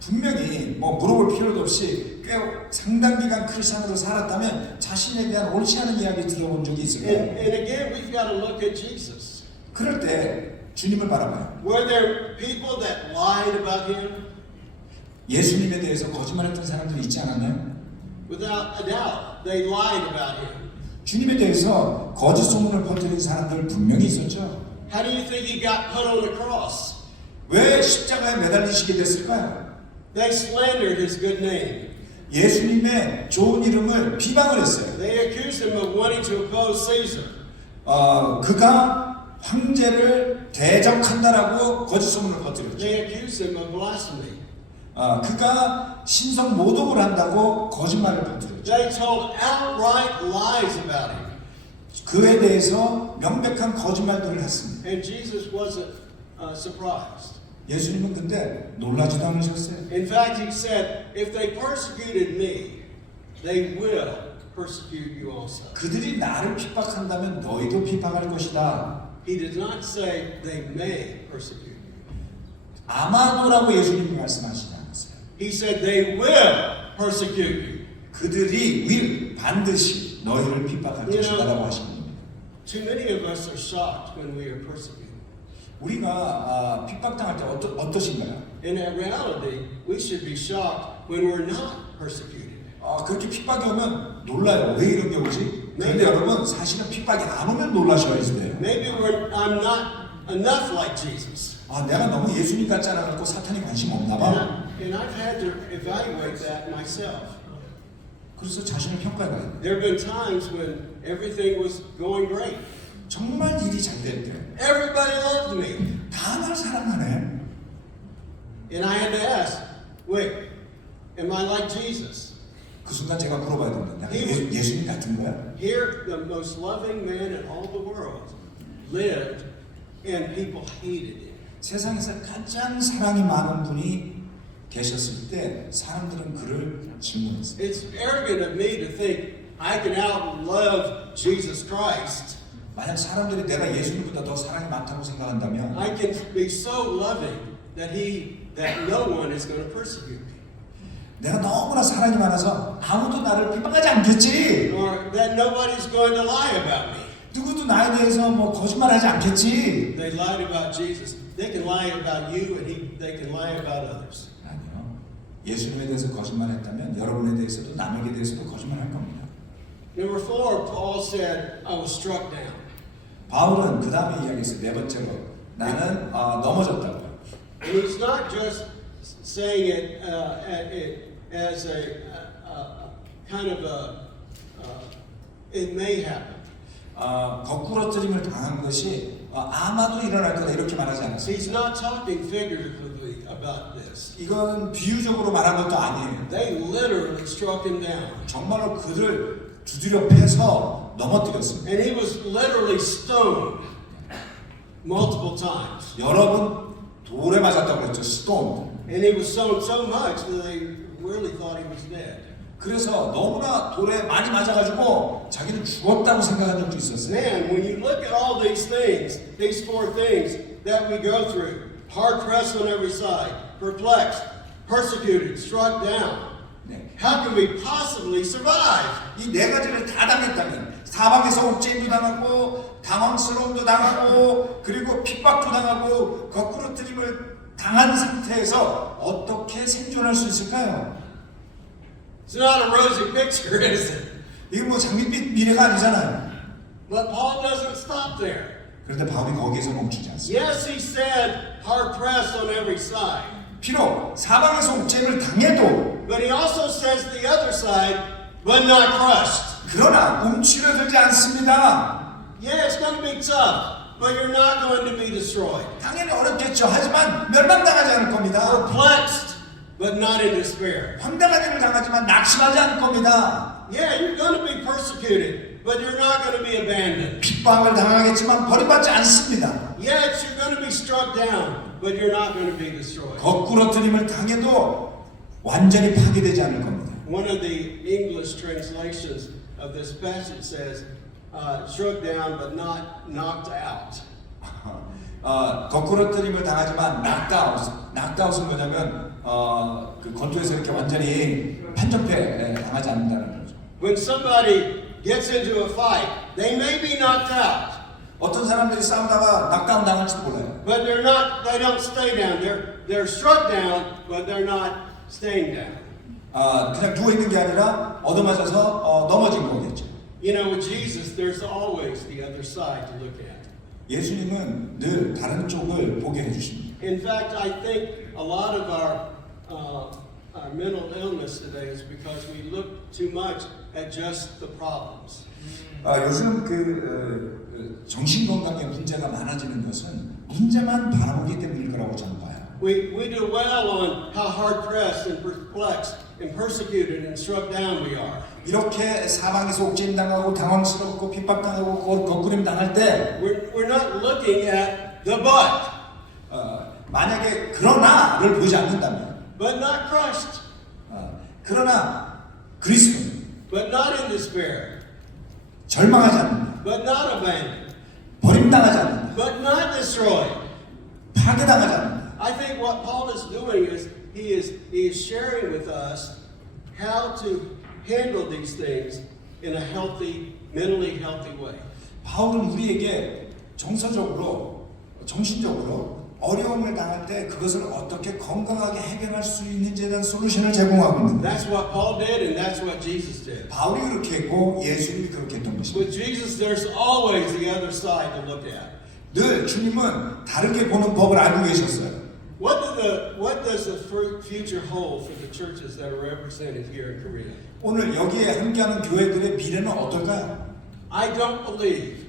분명히 물어볼 필요도 없이 꽤 상당 기간 크리스천으로 살았다면 자신에 대한 옳지 않은 이야기 들어본 적이 있을 거예요. And again, we've got to look at Jesus. 그럴 때 주님을 바라봐요. Were there people that lied about him? 예수님에 대해서 거짓말했던 사람들이 있지 않았나요? Without a doubt, they lied about him. 주님에 대해서 거짓 소문을 퍼뜨린 사람들 분명히 있었죠. How do you think he got put on the cross? 왜 십자가에 매달리시게 됐을까요? They slandered his good name. 예수님의 좋은 이름을 비방을 했어요. They accused him of wanting to oppose Caesar. 그가 황제를 대적한다라고 거짓 소문을 퍼뜨렸죠. They accused him of blasphemy. 그가 신성 모독을 한다고 거짓말을 퍼뜨렸죠. They told outright lies about him. 그에 대해서 명백한 거짓말들을 했습니다. And Jesus wasn't surprised. 예수님은 근데 놀라지도 않으셨어요. In fact, he said, if they persecuted me, they will persecute you also. 그들이 나를 핍박한다면 너희도 핍박할 것이다. He did not say they may persecute you. 아마도라고 예수님이 말씀하시지 않았어요. He said they will persecute you. 그들이 반드시 너희를 핍박할 것이다라고 하신 겁니다. Too many of us are shocked when we are persecuted. 우리가 핍박당할 때 어떠신가요? In reality, we should be shocked when we're not persecuted. 그렇게 핍박이 오면 놀라요. 왜 이런 게 오지? 그런데 여러분 사실은 핍박이 안 오면 놀라셔야지 돼요. Maybe I'm not enough like Jesus. 아 내가 너무 예수님 같지 않아 갖고 사탄이 관심 없나 봐. And I've had to evaluate that myself. 그래서 자신을 평가해봐야 돼. There have been times when everything was going great. 정말 일이 잘 될 때. Everybody loved me. 다 날 사랑하네. And I had to ask, wait, am I like Jesus? 그 순간 제가 물어봐야 된다. 내가 예수님 같은 거야? Here, the most loving man in all the world lived, and people hated him. 세상에서 가장 사랑이 많은 분이 계셨을 때 사람들은 그를 질문했어요. It's arrogant of me to think I can outlove Jesus Christ. 만약 사람들이 내가 예수님보다 더 사랑이 많다고 생각한다면 I can be so loving that no one is going to persecute me. 내가 너무나 사랑이 많아서 아무도 나를 비방하지 않겠지. Or that nobody's going to lie about me. 누구도 나에 대해서 뭐 거짓말하지 않겠지. They lied about Jesus. They can lie about you, and they can lie about others. 아니요. 예수님에 대해서 거짓말했다면 여러분에 대해서도 남에게 대해서도 거짓말할 겁니다. Number 4, Paul said, I was struck down. 바울은 그 다음에 이야기했어요. 네 번째로 나는 넘어졌다고요. And he's not just saying it as a kind of it may happen. 거꾸러뜨림을 당한 것이 아마도 일어날 거다 이렇게 말하지 않았어요. He's not talking figuratively about this. 이건 비유적으로 말한 것도 아니에요. They literally struck him down. 정말로 그를 두드려 패서 넘어뜨렸습니다. And he was literally stoned multiple times. 여러 번 돌에 맞았다고 그랬죠. 스톤. And he was stoned so much that they really thought he was dead. 그래서 너무나 돌에 많이 맞아가지고 자기는 죽었다고 생각한 적도 있었어요. Man, when you look at all these things, these 4 things that we go through, hard pressed on every side, perplexed, persecuted, struck down, 네. how can we possibly survive? 이 네 가지를 다 당했다면 사방에서 옥죄임도 당하고 당황스러움도 당하고 그리고 핍박도 당하고 거꾸로뜨림을 당한 상태에서 어떻게 생존할 수 있을까요? It's not a rosy picture, is it? 이게 뭐 장밋빛 미래가 아니잖아요. But Paul doesn't stop there. 그런데 바울이 거기에서 멈추지 않습니다. Yes, he said, hard pressed on every side. 비록 사방에서 옥죄임을 당해도 But he also says the other side, but not crushed. 그러나 움츠러들지 않습니다. Yeah, it's going to be tough, but you're not going to be destroyed. 당연히 어렵겠죠. 하지만 멸망당하지 않을 겁니다. Perplexed, but not in despair. 황당한 일을 당하지만 낙심하지 않을 겁니다. Yeah, you're going to be persecuted, but you're not going to be abandoned. 핍박을 당하겠지만 버림받지 않습니다. Yes, you're going to be struck down, but you're not going to be destroyed. 거꾸러뜨림을 당해도 완전히 파괴되지 않을 겁니다. One of the English translations of this passage says, struck down but not knocked out. 거꾸러뜨림을 당하지만 낙다웃은 뭐냐면 그 권투에서 이렇게 완전히 판정패 당하지 않는다는 거죠. When somebody gets into a fight, they may be knocked out, 어떤 사람들이 싸우다가 낙다운 당할지도 몰라요. but they don't stay down. They're struck down, but they're not staying down. 그냥 누워 있는 게 아니라 얻어맞아서 넘어진 거겠죠. You know, with Jesus, there's always the other side to look at. 예수님은 늘 다른 쪽을 보게 해주십니다. In fact, I think a lot of our mental illness today is because we look too much at just the problems. 요즘 정신 건강에 문제가 많아지는 것은 문제만 바라보기 때문일 거라고 저는 봐요. We dwell on how hard pressed and perplexed and persecuted and struck down we are. 이렇게 사방에서 옥죄임 당하고 당황스럽고 핍박당하고 거꾸림 당할 때 We're not looking at the but, 만약에 그러나를 보지 않는다면 but not crushed, 그러나 그리스도 but not in despair, 절망하지 않는다. but not abandoned, 버림당하지 않는다. but not destroyed. 파괴당하지 않는다. I think what Paul is doing is he is sharing with us how to handle these things in a healthy, mentally healthy way. 바울은 우리에게 정서적으로, 정신적으로 어려움을 당할 때 그것을 어떻게 건강하게 해결할 수 있는지에 대한 솔루션을 제공하고 있는 거예요. That's what Paul did, and that's what Jesus did. 바울이 그렇게 했고 예수님이 그렇게 했던 것입니다. With Jesus, there's always the other side to look at. 늘 주님은 다르게 보는 법을 알고 계셨어요. What does the future hold for the churches that are represented here in Korea? 오늘 여기에 함께하는 교회들의 미래는 어떨까요? I don't believe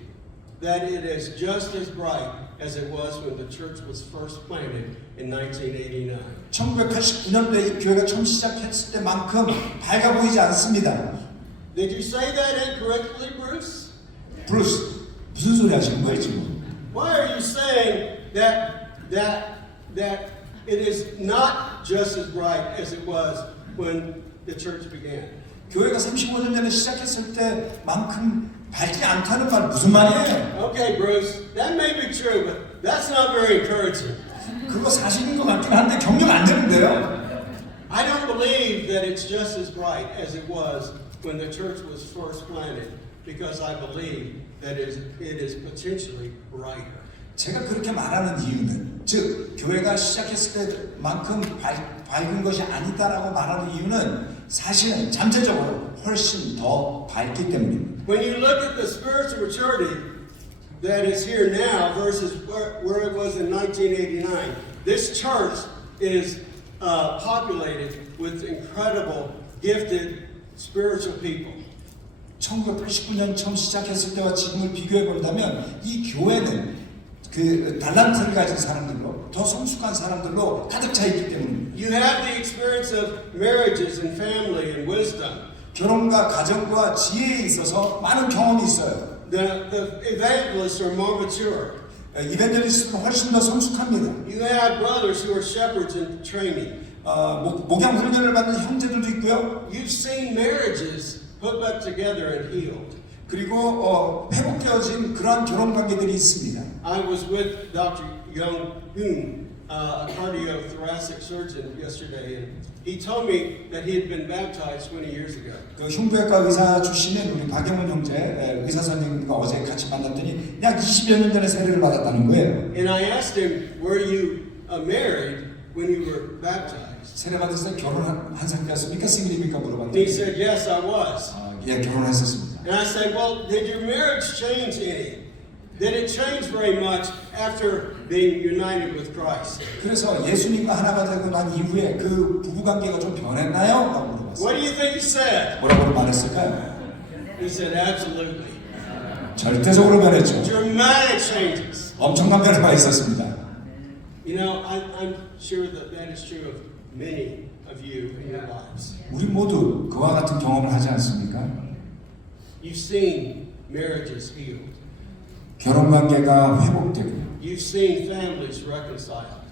that it is just as bright as it was when the church was first planted in 1989. 1989년도에 이 교회가 처음 시작했을 때만큼 밝아 보이지 않습니다. Did you say that incorrectly, Bruce? 브루스, 무슨 소리 하시는 거예요 지금? Why are you saying that it is not just as bright as it was when the church began? 교회가 35년 전에 시작했을 때만큼 밝지 않다는 말 무슨 말이에요? Okay, Bruce, that may be true, but that's not very encouraging. 그거 사실인 것 같긴 한데 격려가 안 되는데요. I don't believe that it's just as bright as it was when the church was first planted, because I believe that it is potentially brighter. 제가 그렇게 말하는 이유는 즉 교회가 시작했을 때만큼 밝은 것이 아니다라고 말하는 이유는 사실은 잠재적으로 훨씬 더 밝기 때문입니다. When you look at the spiritual maturity that is here now versus where it was in 1989, this church is populated with incredible, gifted spiritual people. 1989년 처음 시작했을 때와 지금을 비교해 본다면 이 교회는 그 달란트를 가진 사람들로 더 성숙한 사람들로 가득 차 있기 때문입니다. You have the experience of marriages and family and wisdom. 결혼과 가정과 지혜에 있어서 많은 경험이 있어요. The evangelists are more mature. 이벤젤리스트는 훨씬 더 성숙합니다. You have brothers who are shepherds in training. 목양 훈련을 받는 형제들도 있고요. You've seen marriages hooked up together and healed. 그리고 회복되어진 그러한 결혼 관계들이 있습니다. I was with Dr. Young-hoon, a cardiothoracic surgeon, yesterday, and he told me that he had been baptized 20 years ago. 그 흉부외과 의사 출신인 우리 박영훈 형제 의사 선생님과 어제 같이 만났더니 약 20여 년 전에 세례를 받았다는 거예요. And I asked him, were you married when you were baptized? 세례 받았을 때 결혼한 상태였습니까? 싱글입니까? And he 물어봤더니 said, yes, I was. 예, 결혼했었습니다. And I said, well, did your marriage change any? Did it change very much after being united with Christ? 그래서 예수님과 하나가 되고 난 이후에 그 부부 관계가 좀 변했나요? 라고 물어봤어요. What do you think he said? 뭐라고 말했을까요? He said, absolutely. 절대적으로 변했죠. Dramatic changes. 엄청난 변화가 있었습니다. You know, I'm sure that is true of many of you in your lives. 우리 모두 그와 같은 경험을 하지 않습니까? You've seen marriages healed. 결혼 관계가 회복되고 You've seen families reconciled.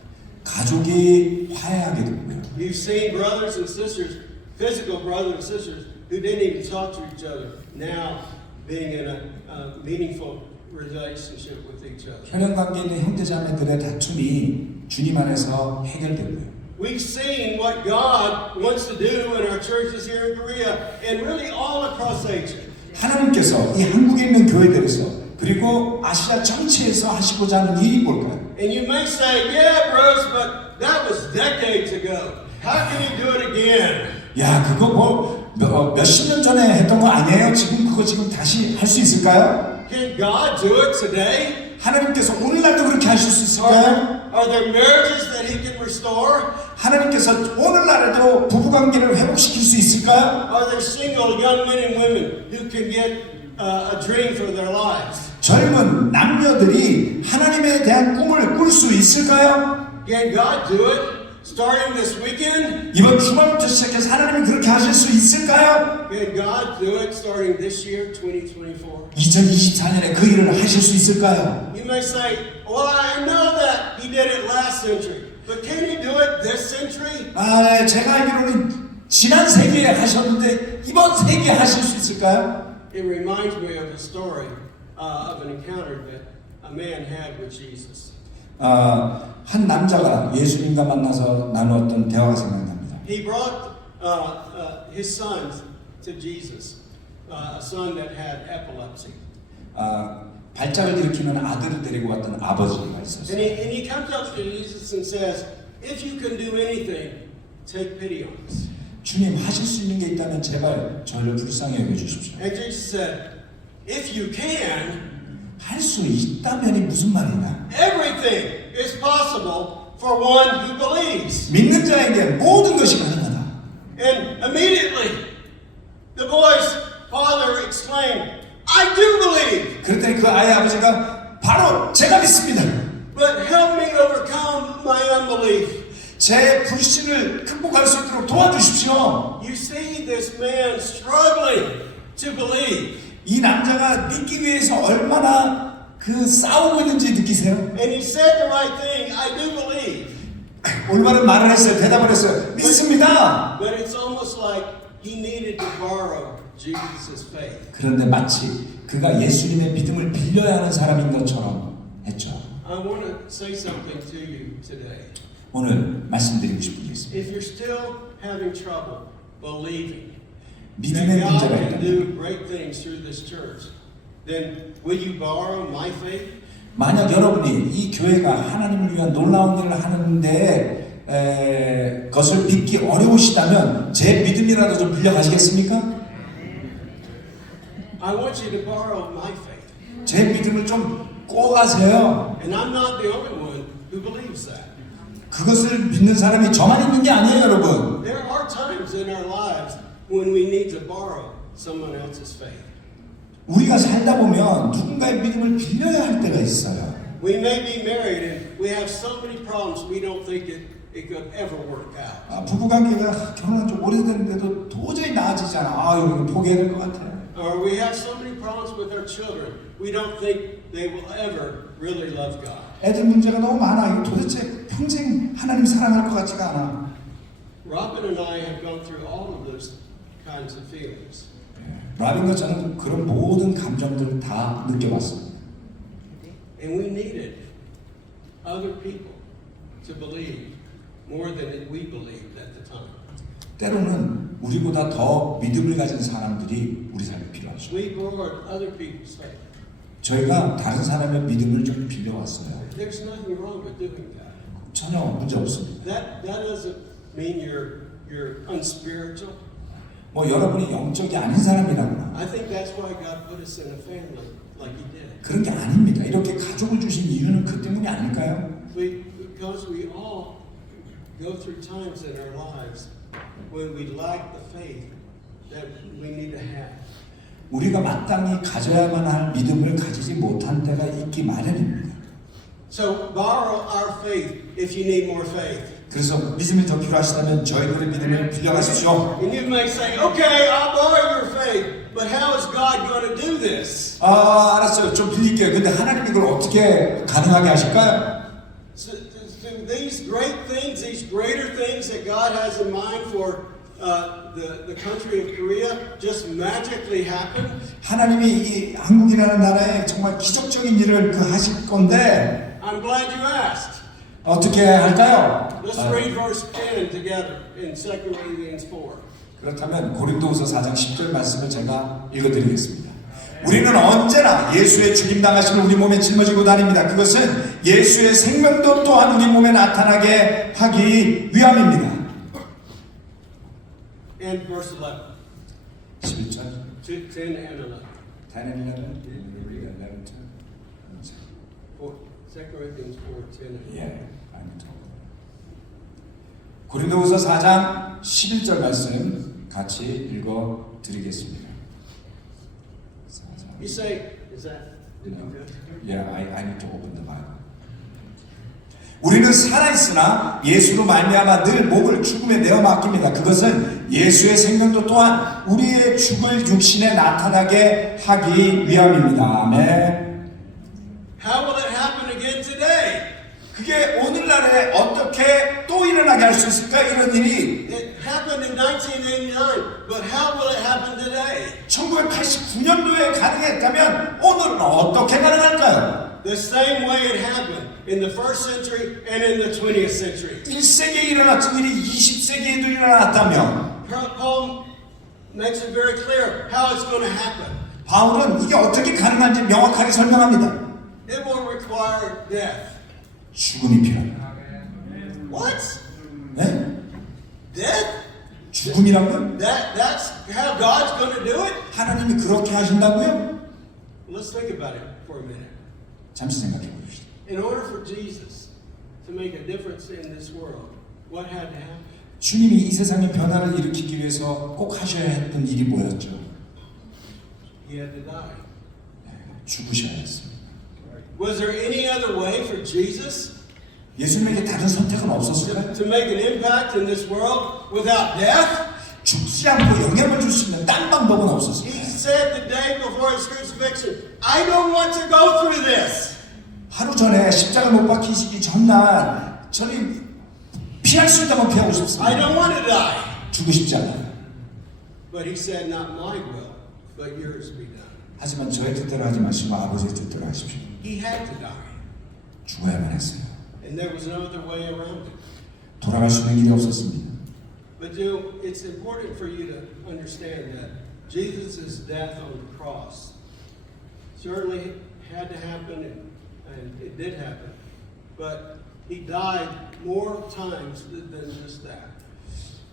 가족이 화해하게 되고요. You've seen brothers and sisters, physical brothers and sisters, who didn't even talk to each other, now being in a meaningful relationship with each other. 혈연 관계 있는 형제자매들의 다툼이 주님 안에서 해결되고요. We've seen what God wants to do in our churches here in Korea and really all across Asia. 하나님께서 이 한국에 있는 교회들에서 그리고 아시아 전체에서 하시고자 하는 일이 뭘까요? And you may say, yeah, Bruce, but that was decades ago. How can you do it again? 야, 그거 뭐 몇십 년 전에 했던 거 아니에요? 지금 그거 지금 다시 할 수 있을까요? Can God do it today? 하나님께서 오늘날도 그렇게 하실 수 있을까요? Are there marriages that He can restore? 하나님께서 오늘날에도 부부관계를 회복시킬 수 있을까요? Are there single young men and women who can get a dream for their lives? 젊은 남녀들이 하나님에 대한 꿈을 꿀 수 있을까요? Can God do it starting this weekend? 이번 주말부터 시작해서 하나님이 그렇게 하실 수 있을까요? Can God do it starting this year, 2024? 2024년에 그 일을 하실 수 있을까요? You may say, well, I know that He did it last century, but can He do it this century? 아, 제가 알기로는 지난 세기에 하셨는데 이번 세기에 하실 수 있을까요? It reminds me of a story of an encounter that a man had with Jesus. 한 남자가 예수님과 만나서 나누었던 대화가 생각납니다. He brought his sons to Jesus, a son that had epilepsy. 발작을 일으키는 아들을 데리고 왔던 아버지가 And 있었어요. he comes up to Jesus and says, if you can do anything, take pity on us. 주님 하실 수 있는 게 있다면 제발 저를 불쌍히 여겨주십시오. And Jesus said, if you can, 할 수 있다면이 무슨 말이냐? everything is possible for one who believes. 믿는 자에게 모든 것이 가능하다. And immediately, the boy's father exclaimed, I do believe, 그랬더니 그 아이의 아버지가 바로 제가 믿습니다. but help me overcome my unbelief. 제 불신을 극복할 수 있도록 도와주십시오. You see this man struggling to believe. 이 남자가 믿기 위해서 얼마나 그 싸우고 있는지 느끼세요? And he said the right thing, I do believe. 올바른 말을 했어요. 대답을 했어요. 믿습니다. But it's almost like he needed to borrow Jesus' faith. 그런데 마치 그가 예수님의 믿음을 빌려야 하는 사람인 것처럼 했죠. I want to say something to you today. 오늘 말씀드리고 싶은 게 있습니다. If you're still having trouble believing that 믿음의 God 문제가 can 있다면 do great things through this church, then will you borrow my faith? 만약 여러분이 이 교회가 하나님을 위한 놀라운 일을 하는데 것을 믿기 어려우시다면 제 믿음이라도 좀 빌려가시겠습니까? I want you to borrow my faith. 제 믿음을 좀 꼬가세요. And I'm not the only one who believes that. 그것을 믿는 사람이 저만 있는 게 아니에요, 여러분. There are times in our lives when we need to borrow someone else's faith. 우리가 살다 보면 누군가의 믿음을 빌려야 할 때가 있어요. We may be married and we have so many problems we don't think it could ever work out. 부부관계가 결혼한 지 오래됐는데도 도저히 나아지지 않아. 이거 포기해야 될 것 같아요. Or we have so many problems with our children we don't think they will ever really love God. 애들 문제가 너무 많아. 이거 도대체 평생 하나님 사랑할 것 같지가 않아. Robin and I have gone through all of those kinds of feelings. 라빈과 저는 그런 모든 감정들을 다 느껴봤습니다. And we needed other people to believe more than we believed at the time. 때로는 우리보다 더 믿음을 가진 사람들이 우리 삶에 필요하죠. We borrowed other people's faith. 저희가 다른 사람의 믿음을 좀 빌려왔어요. There's nothing wrong with doing that. 전혀 문제 없습니다. That doesn't mean you're unspiritual. 뭐 여러분이 영적이 아닌 사람이라거나 I think that's why God put us in a family like He did. 그런 게 아닙니다. 이렇게 가족을 주신 이유는 그 때문이 아닐까요? Because we all go through times in our lives when we lack the faith that we need to have. 우리가 마땅히 가져야만 할 믿음을 가지지 못한 때가 있기 마련입니다. So borrow our faith if you need more faith. 그래서 믿음이 더 필요하시다면 저희들의 믿음을 빌려가십시오. And you may say, okay, I'll borrow your faith, but how is God going to do this? 알았어요. 좀 빌릴게요. 근데 하나님 이걸 어떻게 가능하게 하실까요? So these great things, these greater things that God has in mind for the country of Korea just magically happen? 하나님이 이 한국이라는 나라에 정말 기적적인 일을 하실 건데 I'm glad you asked. 어떻게 할까요? Let's read verse 10 together in 2 Corinthians 4. 그렇다면 고린도후서 4장 10절 말씀을 제가 읽어드리겠습니다. 우리는 언제나 예수의 죽임당하심을 우리 몸에 짊어지고 다닙니다. 그것은 예수의 생명도 또한 우리 몸에 나타나게 하기 위함입니다. And verse 11. 11절 10 and 11. 10 and 11 2 Corinthians 4, 10 and 11. 예, 고린도후서 4장 11절 말씀 같이 읽어드리겠습니다. You say, is that good? Yeah, I need to open the Bible. 우리는 살아있으나 예수로 말미암아 늘 몸을 죽음에 내어 맡깁니다. 그것은 예수의 생명도 또한 우리의 죽을 육신에 나타나게 하기 위함입니다. 아멘. How will it happen again today? 그게 오늘날에 어떻게 또 일어나게 할 수 있을까? 이런 일이 It happened in 1989, but how will it happen today? 1989년도에 가능했다면 오늘은 어떻게 가능할까요? The same way it happened in the first century and in the 20th century. 1세기에 일어났던 일이 20세기에도 일어났다면 Paul makes it very clear how it's going to happen. 바울은 이게 어떻게 가능한지 명확하게 설명합니다. It will require death. 죽음이 필요합니다. What? 네? Death? 죽음이란 건 That's how God's going to do it? 하나님이 그렇게 하신다고요? Let's think about it for a minute. 잠시 생각해 봅시다. In order for Jesus to make a difference in this world, what had to happen? 주님이 이 세상에 변화를 일으키기 위해서 꼭 하셔야 했던 일이 뭐였죠? He had to die. 죽으셔야 했습니다. Was there any other way for Jesus 예수님에게 다른 선택은 없었을까요? to make an impact in this world without death? 죽지 않고 영향을 줄 수 있는 딴 방법은 He 없었을까요? said the day before his crucifixion, I don't want to go through this. 하루 전에 십자가 못 박히시기 전날 저는 피할 수 있다면 피하고 I 싶습니다. don't want to die. 죽고 싶지 않아요. But he said, not my will, but yours be done. 하지만 저의 뜻대로 하지 마시고 아버지의 뜻대로 하십시오. He had to die. 죽어야만 했어요. And there was no other way around it. 돌아갈 수 있는 길이 없었습니다. But it's important for you to understand that Jesus' death on the cross certainly had to happen, and it did happen. But he died more times than just that.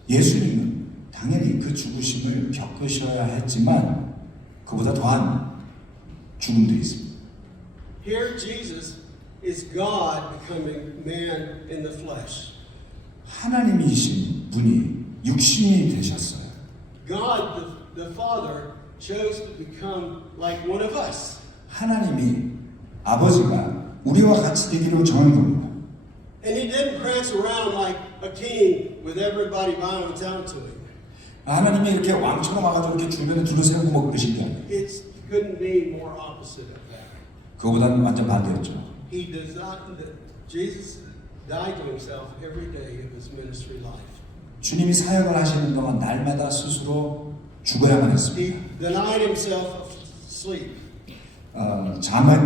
예수님은 당연히 그 죽으심을 겪으셔야 했지만 그보다 더한 죽음도 있습니다. Here Jesus is God becoming man in the flesh. 하나님이신 분이 육신이 되셨어요. God, the Father, chose to become like one of us. 하나님이 아버지가 우리와 같이 되기로 정한 겁니다. And he didn't prance around like a king with everybody bowing down to him. 하나님이 이렇게 왕처럼 와가지고 이렇게 주변에 둘러세우고 뭐 그러신 게 아니에요. It couldn't be more opposite of that. 그거보다는 완전 반대였죠. Jesus died to himself every day of his ministry life. 주님이 사역을 하시는 동안 날마다 스스로 죽어야만 했습니다. He denied himself of sleep. 잠을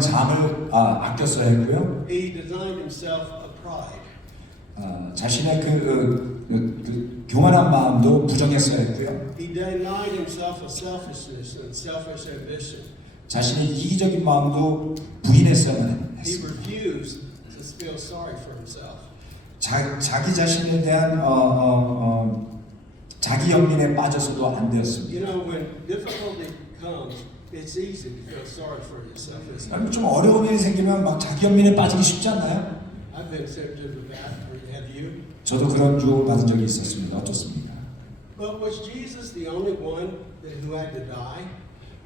아꼈어야 했고요. He denied himself of pride. 자신의 그 교만한 마음도 부정했어야 했고요. He denied himself of selfishness and selfish ambition. 자신의 이기적인 마음도 부인했어야만 He 했습니다. refused to feel sorry for himself. 자기 자신에 대한 자기 연민에 빠져서도 안 되었습니다. You know, when difficulty comes, it's easy to feel sorry for yourself, isn't it? 좀 어려운 일이 생기면 막 자기 연민에 빠지기 쉽지 않나요? I've been tempted to that. Have you? 저도 그런 유혹을 받은 적이 있었습니다. 어떻습니까? But was Jesus the only one who had to die?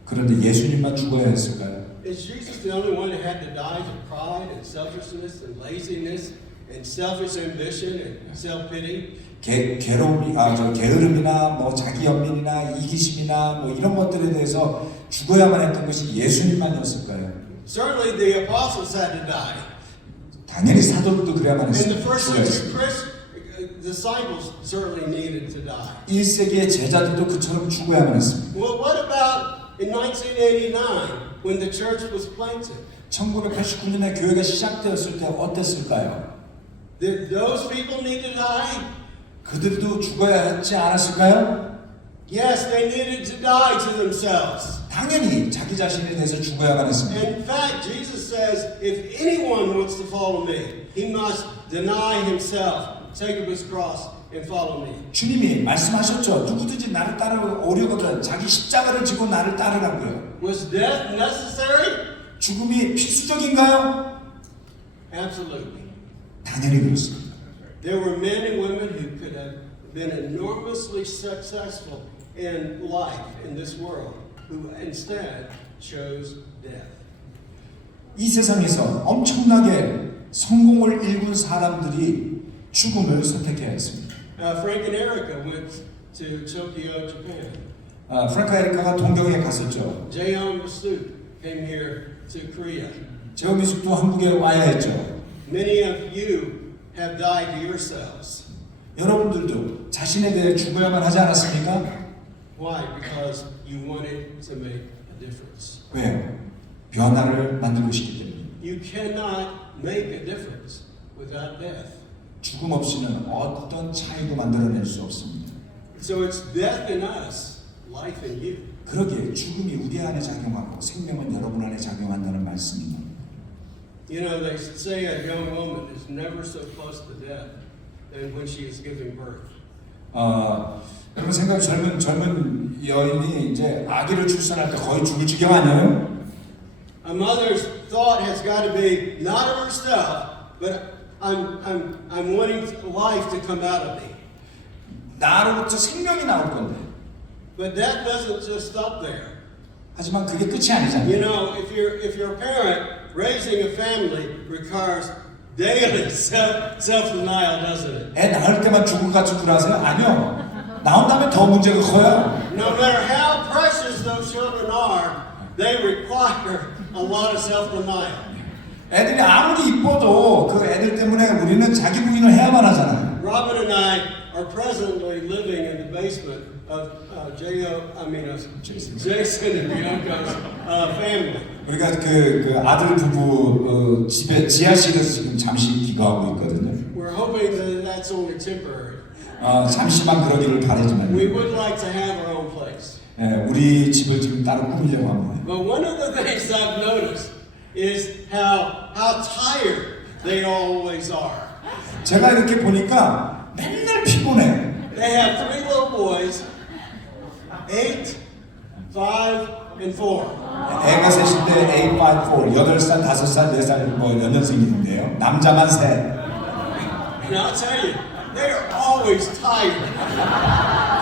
그런데 예수님만 죽어야 했을까요? Is Jesus the only one who had to die to pride and selfishness and laziness and selfish ambition and self-pity? 게으름이나 뭐 자기 연민이나 이기심이나 뭐 이런 것들에 대해서 죽어야만 했던 것이 예수님만이었을까요? Certainly the apostles had to die. 당연히 사도들도 그래야만 And the 했습니다. first 죽어야 century 했습니다. disciples certainly needed to die. 1세기의 제자들도 그처럼 죽어야만 했습니다. Well, what about in 1989 when the church was planted? 1989년에 교회가 시작되었을 때 어땠을까요? Did those people need to die? 그들도 죽어야 했지 않았을까요? Yes, they needed to die to themselves. 당연히 자기 자신에 대해서 죽어야만 했습니다. In fact, Jesus says, if anyone wants to follow me, he must deny himself, take up his cross, and follow me. 주님이 말씀하셨죠. 누구든지 나를 따르려거든 자기 십자가를 지고 나를 따르라고요. Was death necessary? 죽음이 필수적인가요? Absolutely. 당연히 그렇습니다. There were men and women who could have been enormously successful in life in this world, who instead chose death. 이 세상에서 엄청나게 성공을 일군 사람들이 죽음을 선택해야 했습니다. Frank and Erica went to Tokyo, Japan. 프랭크 에리카가 동경에 갔었죠. Jaeon Masud came here to Korea. 제오미숙도 한국에 와야 했죠. Many of you have died to yourselves. 여러분들도 자신에 대해 죽어야만 하지 않았습니까? Why? Because you wanted to make a difference. 왜요? 변화를 만들고 싶기 때문에. You cannot make a difference without death. 죽음 없이는 어떤 차이도 만들어낼 수 없습니다. So it's death in us, life in you. 그러기에 죽음이 우리 안에 작용하고 생명은 여러분 안에 작용한다는 말씀입니다. You know, they say a young woman is never so close to death than when she is giving birth. 여러분 생각 젊은 여인이 이제 아기를 출산할 때 거의 죽을 지경 아니에요? A mother's thought has got to be not of herself, but I'm wanting life to come out of me. 나로부터 생명이 나올 건데. But that doesn't just stop there. 하지만 그게 끝이 아니잖아요. You know, if you're a parent, raising a family requires daily self-denial, doesn't it? 애 낳을 때만 죽을 것 줄 아세요? 아니요. 나온 다음에 더 문제가 커요. No matter how precious those children are, they require a lot of self-denial. 애들이 아무리 이뻐도 그 애들 때문에 우리는 자기 부인을 해야만 하잖아요. Robin and I are presently living in the basement of Jason and Bianca's family. 우리가 그 아들 부부 집에 지하실에서 지금 잠시 기거하고 있거든요. We're hoping that that's only temporary. 잠시만 그러기를 바라지만. We would like to have our own place. 우리 집을 지금 따로 꾸미려고 합니다. But one of the things I've noticed is how tired they always are. 제가 이렇게 보니까 맨날 피곤해. They have 3 little boys, 8, 5, and 4. 애가 셋인데 8, 5, 4, 8살, 5살, 4살 뭐 연년생인데요. 남자만 셋. And I'll tell you, they are always tired.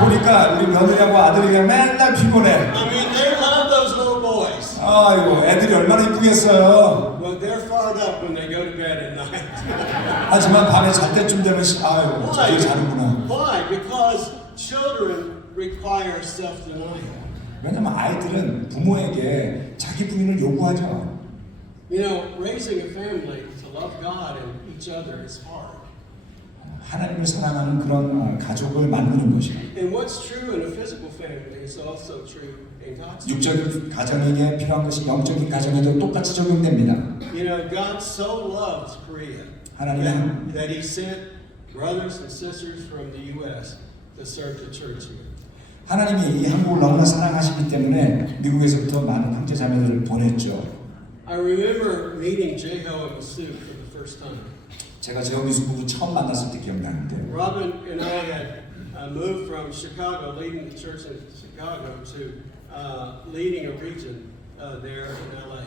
보니까 우리 며느리하고 아들이랑 맨날 피곤해. I mean, they love those little boys. 아이고 애들이 얼마나 이쁘겠어요. Well, they're fired up when they go to bed at night. 하지만 밤에 잘 때쯤 되면 아이고 Why? 저기 자는구나. Why? Because children require self-denial. 왜냐면 아이들은 부모에게 자기 부인을 요구하죠. You know, raising a family to love God and each other is hard. 하나님을 사랑하는 그런 가족을 만드는 것이요. And what's true in a physical family is also true in God's family. 육적인 가정에게 필요한 것이 영적인 가정에도 똑같이 적용됩니다. You know, God so loved Korea 하나님은 that He sent brothers and sisters from the U.S. to serve the church here. 하나님이 이 한국을 너무나 사랑하시기 때문에 미국에서부터 많은 형제 자매들을 보냈죠. I remember meeting Jeho and Masood for the first time. 제가 제어미수 부부 처음 만났을 때 기억나는데요. Robin and I had moved from Chicago, leading the church in Chicago, to leading a region there in LA.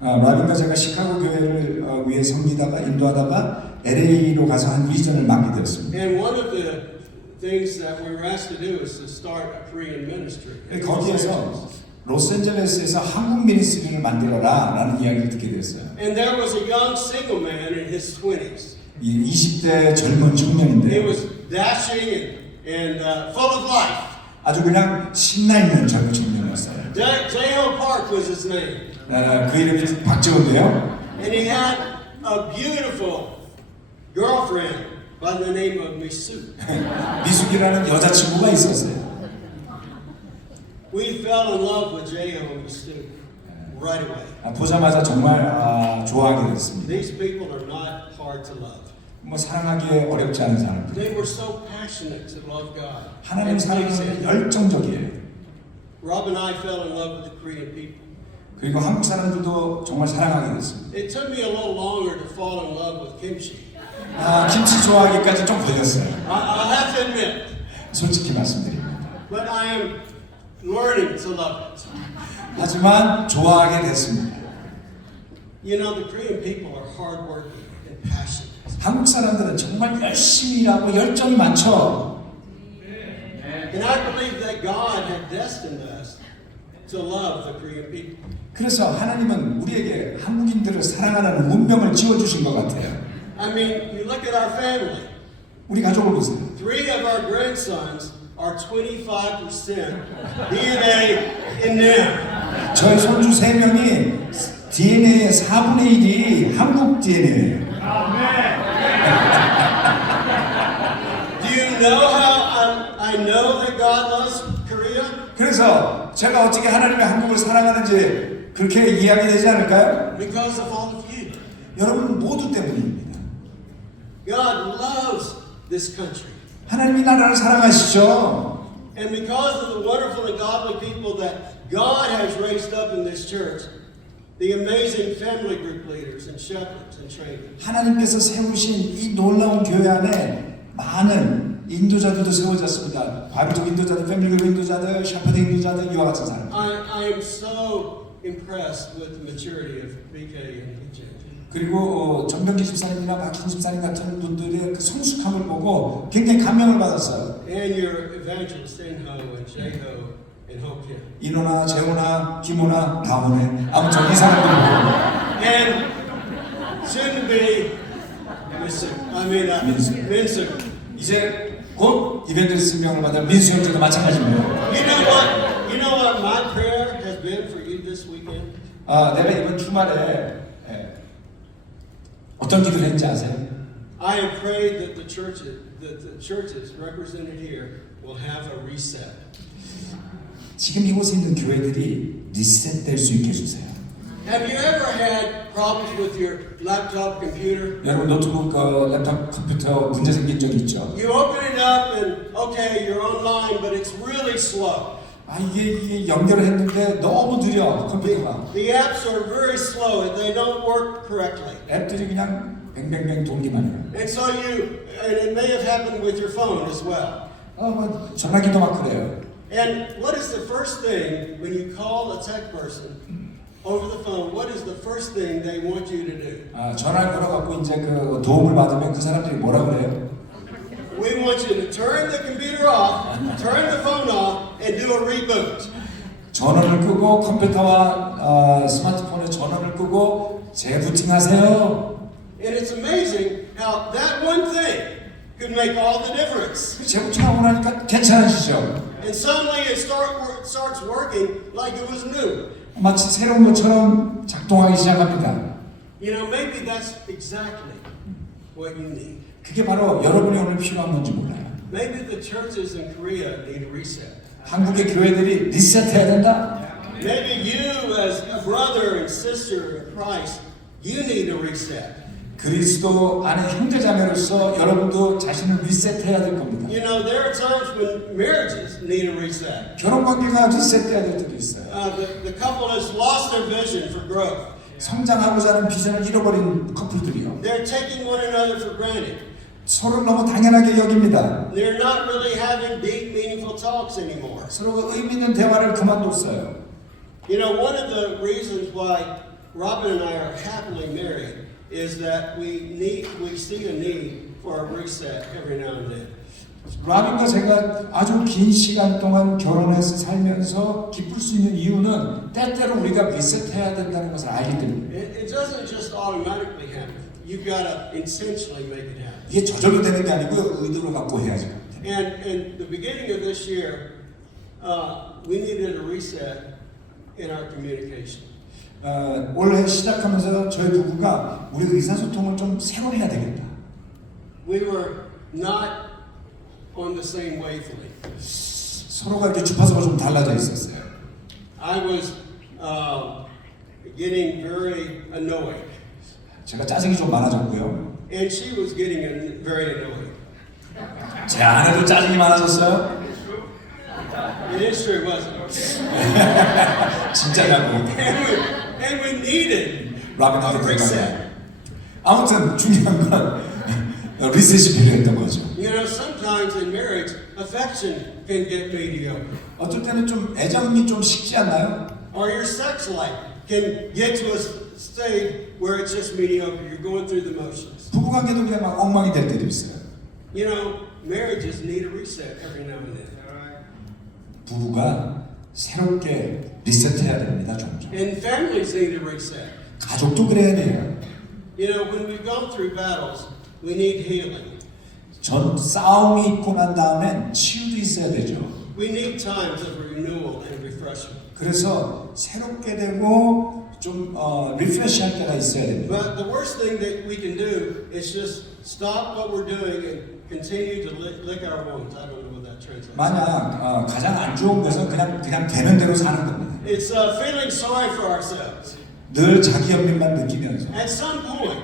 라빈과 제가 시카고 교회를 위해 섬기다가 인도하다가 LA로 가서 한 리전을 맡게 되었습니다. And one of the things that we were asked to do is to start a Korean ministry. 거기에서 로스앤젤레스에서 한국 미니스트리를 만들어라라는 이야기를 듣게 됐어요. And there was a young single man in his 20s. 20대 젊은 He 청년인데 was dashing and full of life. 아주 그냥 신나 있는 젊은 청년이었어요. Jeho Park was his name. 그 이름이 박재호인데요. And he had a beautiful girlfriend by the name of Misu. 미숙이라는 여자친구가 있었어요. We fell in love with Jeho and Misu right away. 보자마자 정말 좋아하게 됐습니다. These people are not hard to love. 뭐 사랑하기에 어렵지 않은 사람들. They were so passionate to love God. 하나님 And please 사랑하는 Him. 열정적이에요. Rob and I fell in love with the Korean people. 그리고 한국 사람들도 정말 사랑하게 됐습니다. It took me a little longer to fall in love with kimchi. 김치 좋아하기까지 좀 걸렸어요. I'll have to admit. 솔직히 말씀드립니다. But I am learning to love it. 하지만 좋아하게 됐습니다. You know, the Korean people are hardworking and passionate. 한국 사람들은 정말 열심히 일하고 열정이 많죠. And I believe that God had destined us to love the Korean people. 그래서 하나님은 우리에게 한국인들을 사랑하는 운명을 지어주신 것 같아요. I mean, you look at our family. 우리 가족을 보세요. 3 of our grandsons are 25% DNA in them. 저희 손주 3명이 DNA의 4분의 1이 한국 DNA예요. Do you know how I know that God loves Korea? 그래서 제가 어떻게 하나님의 한국을 사랑하는지 그렇게 이야기되지 않을까요? Because of all of you. 여러분 모두 때문입니다. God loves this country. 하나님이 나라를 사랑하시죠. And because of the wonderful and godly people that God has raised up in this church, the amazing family group leaders and shepherds and trainers. 하나님께서 세우신 이 놀라운 교회 안에 많은 인도자들도 세워졌습니다. 바비족 인도자들, 패밀리 인도자들, 셰퍼드 인도자들, 이와 같은 사람. I am so impressed with the maturity of BK and EJ. 그리고 정병기 집사님이나 박힌 집사님 같은 분들의 그 성숙함을 보고 굉장히 감명을 받았어요. And your evangelists, Inho and Jeho and Hope Kim. 인호나 재호나 김호나 다호네 아무튼 이 사람들 보고 And soon to be Minsu. 이제 곧 이벤트리스 명을 받을 민수 형제도 마찬가지입니다. You know what my prayer has been for you this weekend? 내가 이번 주말에 어떤 기도를 했는지 아세요? I have prayed that the churches represented here will have a reset. 지금 이곳에 있는 교회들이 리셋될 수 있게 해주세요. Have you ever had problems with your laptop computer? 여러분 노트북, 랩탑 컴퓨터 문제 생긴 적 있죠? You open it up and okay, you're online, but it's really slow. 이게 연결을 했는데 너무 느려 컴퓨터가. The apps are very slow and they don't work correctly. 앱들이 그냥 뱅뱅뱅 돌기만 해요. And so and it may have happened with your phone as well. 뭐 전화기도 막 그래요. And what is the first thing when you call a tech person over the phone? What is the first thing they want you to do? 전화를 걸어갖고 이제 그 도움을 받으면 그 사람들이 뭐라 그래요? We want you to turn the computer off, turn the phone off, and do a reboot. 전원을 끄고 컴퓨터와 스마트폰의 전원을 끄고 재부팅하세요. And it's amazing how that one thing could make all the difference. 재부팅하고 나니까 괜찮아지죠. And suddenly it starts working like it was new. 마치 새로운 것처럼 작동하기 시작합니다. You know, maybe that's exactly what you need. 그게 바로 여러분이 오늘 필요한 건지 몰라요. Maybe the churches in Korea need a reset. 한국의 교회들이 리셋해야 된다. Maybe you as a brother and sister in Christ, you need a reset. 그리스도 안에 형제자매로서 여러분도 자신을 리셋해야 될 겁니다. You know, there are times when marriages need a reset. 결혼 관계가 리셋돼야 될 때도 있어요. The couple has lost their vision for growth. 성장하고자 하는 비전을 잃어버린 커플들이요. They're taking one another for granted. 서로를 너무 당연하게 여깁니다. They're not really having deep, meaningful talks anymore. 서로가 의미 있는 대화를 그만뒀어요. You know, one of the reasons why Robin and I are happily married is that we see a need for a reset every now and then. 라빈과 제가 아주 긴 시간 동안 결혼해서 살면서 기쁠 수 있는 이유는 때때로 우리가 리셋해야 된다는 것을 알기 때문에. It doesn't just automatically happen. You've got to intentionally make it happen. 이게 저절로 되는 게 아니고 의도를 갖고 해야죠. And in the beginning of this year, we needed a reset in our communication. 올해 시작하면서 저희 부부가 우리 의사소통을 좀 새로 해야 되겠다. We were not on the same wavelength. 서로가 이렇게 주파수가 좀 달라져 있었어요. I was getting very annoyed. 제가 짜증이 좀 많아졌고요. And she was getting very annoyed. 제 아내도 짜증이 많아졌어요. It is true, wasn't it? 진짜라고. And we needed 라빈하고 a reset. 아무튼 중요한 건 리셋이 필요했던 거죠. You know, sometimes in marriage, affection can get mediocre. 어떨 때는 좀 애정이 좀 식지 않나요? Or your sex life can get to a stage where it's just mediocre. You're going through the motions. 부부관계도 그냥 막 엉망이 될 때도 있어요. You know, marriages need a reset every now and then. 부부가 새롭게 리셋해야 됩니다, 종종. And families need a reset. 가족도 그래야 돼요. You know, when we've gone through battles, we need healing. 전 싸움이 있고 난 다음엔 치유도 있어야 되죠. We need times of renewal and refreshment. 그래서 새롭게 되고 좀 리프레시할 때가 있어야 됩니다. But the worst thing that we can do is just stop what we're doing and continue to lick our wounds. I don't know what that translates. 만약 가장 안 좋은 것은 그냥 되는 대로 사는 겁니다. It's feeling sorry for ourselves. 늘 자기 연민만 느끼면서 At some point,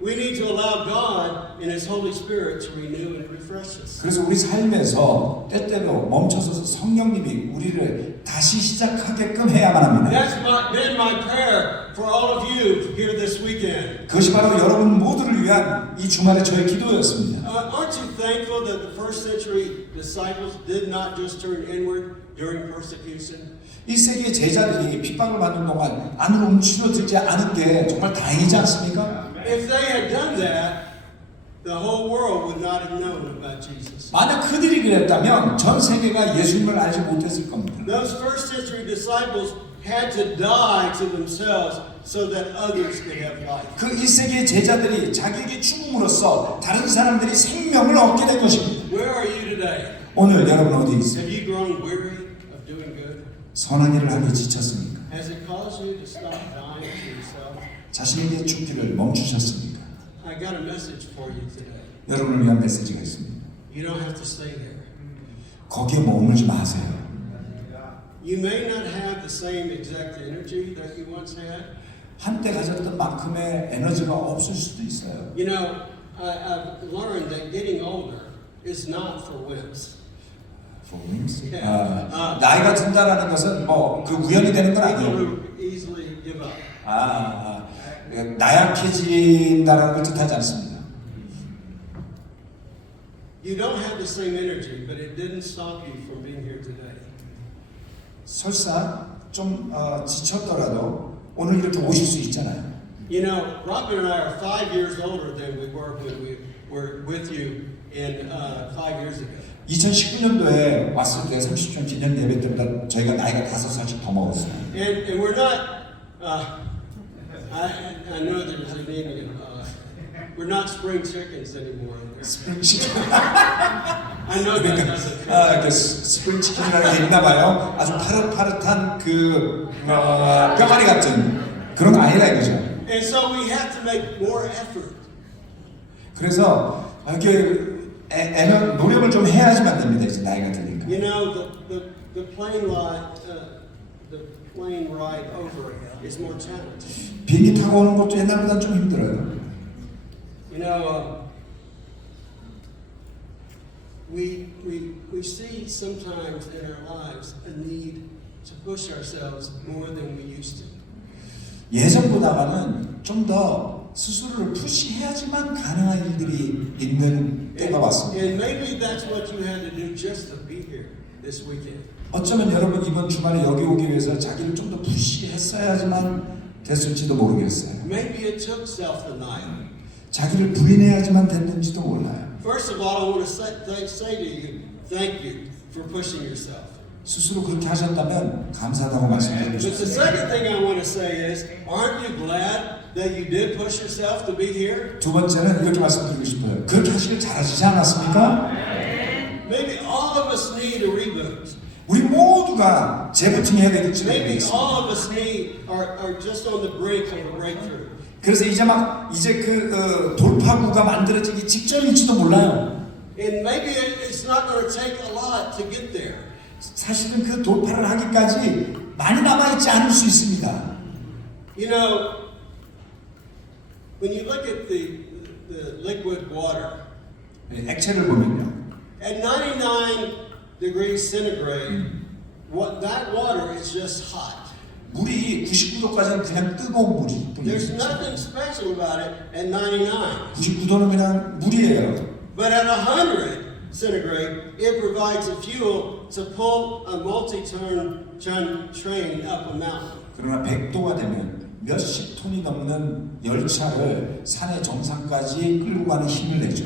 We need to allow God and His Holy Spirit to renew and refresh us. 그래서 우리 삶에서 때때로 멈춰서서 성령님이 우리를 다시 시작하게끔 해야만 합니다. That's been my prayer for all of you here this weekend. 그것이 바로 여러분 모두를 위한 이 주말의 저의 기도였습니다. Aren't you thankful that the first century disciples did not just turn inward during persecution? 1세기의 제자들이 핍박을 받는 동안 안으로 움츠러들지 않은 게 정말 다행이지 않습니까? If they had done that, the whole world would not have known about Jesus. 만약 그들이 그랬다면 전 세계가 예수님을 알지 못했을 겁니다. Those first century disciples had to die to themselves so that others could have life. 그 1세기의 제자들이 자기에게 죽음으로써 다른 사람들이 생명을 얻게 된 것입니다. Where are you today? 오늘 여러분 어디 있어요? Have you grown weary of doing good? 선한 일을 하기 지쳤습니까? Has it caused you to stop dying to yourself? 자신에게 죽기를 멈추셨습니까? I got a message for you today. 여러분을 위한 메시지가 있습니다. You don't have to stay there. 거기에 머물지 마세요. You may not have the same exact energy that you once had. 한때 가졌던 만큼의 에너지가 없을 수도 있어요. You know, I've learned that getting older is not for wimps. 나이가 든다라는 것은 뭐 그 우연이 되는 건 People 아니에요. who easily give up. 나약해진다는 걸 뜻하지 않습니다. You don't have the same energy, but it didn't stop you from being here today. 설사 좀 지쳤더라도 오늘 이렇게 오실 수 있잖아요. You know, Robin and I are 5 years older than we were when we were with you in 5 years ago. 2019년도에 왔을 때 30주년 기념 예배 때보다 저희가 나이가 5살씩 더 먹었어요. And we're not. I know there's an Indian. We're not spring chickens anymore. 스프링 치킨. I know that doesn't. 그 스프링 치킨이라는 게 있나 봐요. 아주 파릇파릇한 그 뼈다리 같은 그런 거 아니라 이거죠. And so we have to make more effort. 그래서 이렇게 노력을 좀 해야지만 됩니다. 이제 나이가 드니까. You know, the plane ride over is more challenging. 비행기 타고 오는 것도 옛날보다 좀 힘들어요. You know, we see sometimes in our lives a need to push ourselves more than we used to. 예전보다는 좀 더 스스로를 푸시해야지만 가능한 일들이 있는 때가 왔습니다. And maybe that's what you had to do just to be here this weekend. 어쩌면 여러분 이번 주말에 여기 오기 위해서 자기를 좀 더 푸시했어야지만 됐을지도 모르겠어요. Maybe it took self-denial. 자기를 부인해야지만 됐는지도 몰라요. First of all, I want to say to you, thank you for pushing yourself. 스스로 그렇게 하셨다면 감사하다고 말씀드리고 But the 싶습니다. second thing I want to say is, aren't you glad that you did push yourself to be here? 두 번째는 이렇게 말씀드리고 싶어요. 그렇게 하시길 잘하시지 않았습니까? Maybe all of us need a reboot. 우리 모두가 재부팅해야 되겠죠. Maybe all of us are just on the brink of a breakthrough. 그래서 이제 그 돌파구가 만들어지기 직전일지도 몰라요. And maybe it's not going to take a lot to get there. 사실은 그 돌파를 하기까지 많이 남아있지 않을 수 있습니다. You know, when you look at the liquid water, 액체를 보면요. at 99 degrees centigrade, that water is just hot. 물이 99도까지는 그냥 뜨거운 물이 There's 뿐이죠. nothing special about it at 99. 99도는 그냥 물이에요. But at 100 centigrade, it provides the fuel to pull a multi-ton train up a mountain. 그러나 100도가 되면 몇십 톤이 넘는 열차를 산의 정상까지 끌고 가는 힘을 내죠.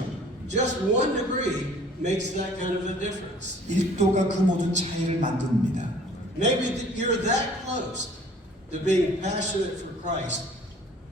Just 1 degree makes that kind of a difference. 1도가 그 모든 차이를 만듭니다. Maybe you're that close to being passionate for Christ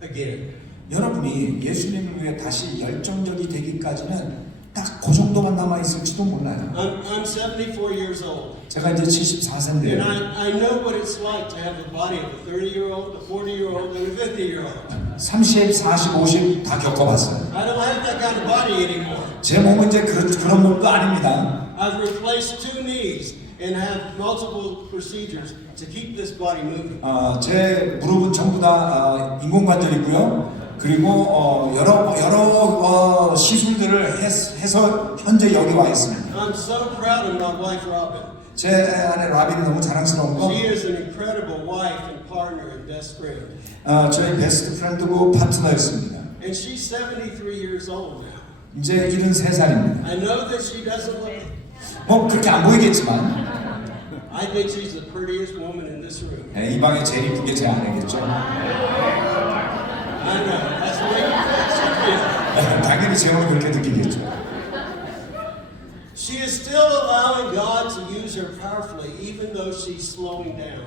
again. 여러분이 예수님을 위해 다시 열정적이 되기까지는 딱 그 정도만 남아 있을지도 몰라요. I'm 74 years old. 제가 이제 And 74세인데요. I know what it's like to have the body of a 30-year-old, a 40-year-old, and a 50-year-old. 30, 40, 50 다 겪어봤어요. I don't have that kind of body anymore. 제 몸은 이제 그런 몸도 아닙니다. I've replaced 2 knees and have multiple procedures to keep this body moving. 제 무릎은 전부 다 인공관절이고요. 그리고 여러 시술들을 해서 현재 여기 와 있습니다. I'm so proud of my wife Robin. 제 아내 라빈이 너무 자랑스러운 거. She is an incredible wife and partner and best friend. 저희 베스트 프렌드고 파트너였습니다. And she's 73 years old now. 이제 73살입니다. I know that she doesn't look it. 뭐 그렇게 안 보이겠지만 I think she's the prettiest woman in this room. 이 방에 제일 이쁜 게 제 아내겠죠. I know. That's the way she feels. 당연히 제 오늘 그렇게 느끼겠죠. She is still allowing God to use her powerfully, even though she's slowing down.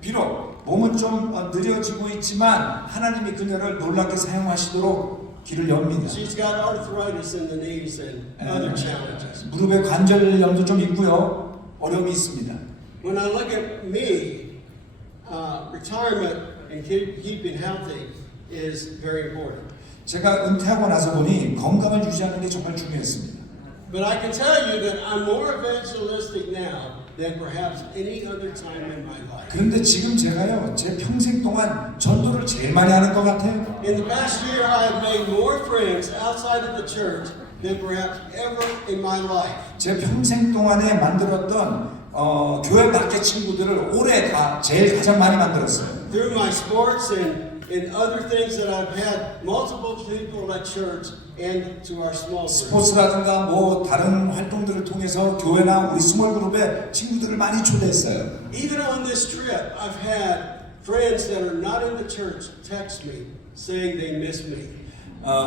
비록 몸은 좀 느려지고 있지만 하나님이 그녀를 놀랍게 사용하시도록 길을 엽니다. She's got arthritis in the knees and other challenges. 무릎에 관절염도 좀 있고요. 어려움이 있습니다. When I look at me, retirement and keeping healthy is very important. 제가 은퇴하고 나서 보니 건강을 유지하는 게 정말 중요했습니다. But I can tell you that I'm more evangelistic now than perhaps any other time in my life. 그런데 지금 제가요, 제 평생 동안 전도를 제일 많이 하는 것 같아요. In the past year, I have made more friends outside of the church than perhaps ever in my life. 제 평생 동안에 만들었던 교회 밖의 친구들을 올해 제일 가장 많이 만들었어요. Through my sports and other things that I've had multiple people at church and to our small group. 스포츠라든가 뭐 다른 활동들을 통해서 교회나 우리 스몰 그룹에 친구들을 많이 초대했어요. Even on this trip, I've had friends that are not in the church text me saying they miss me.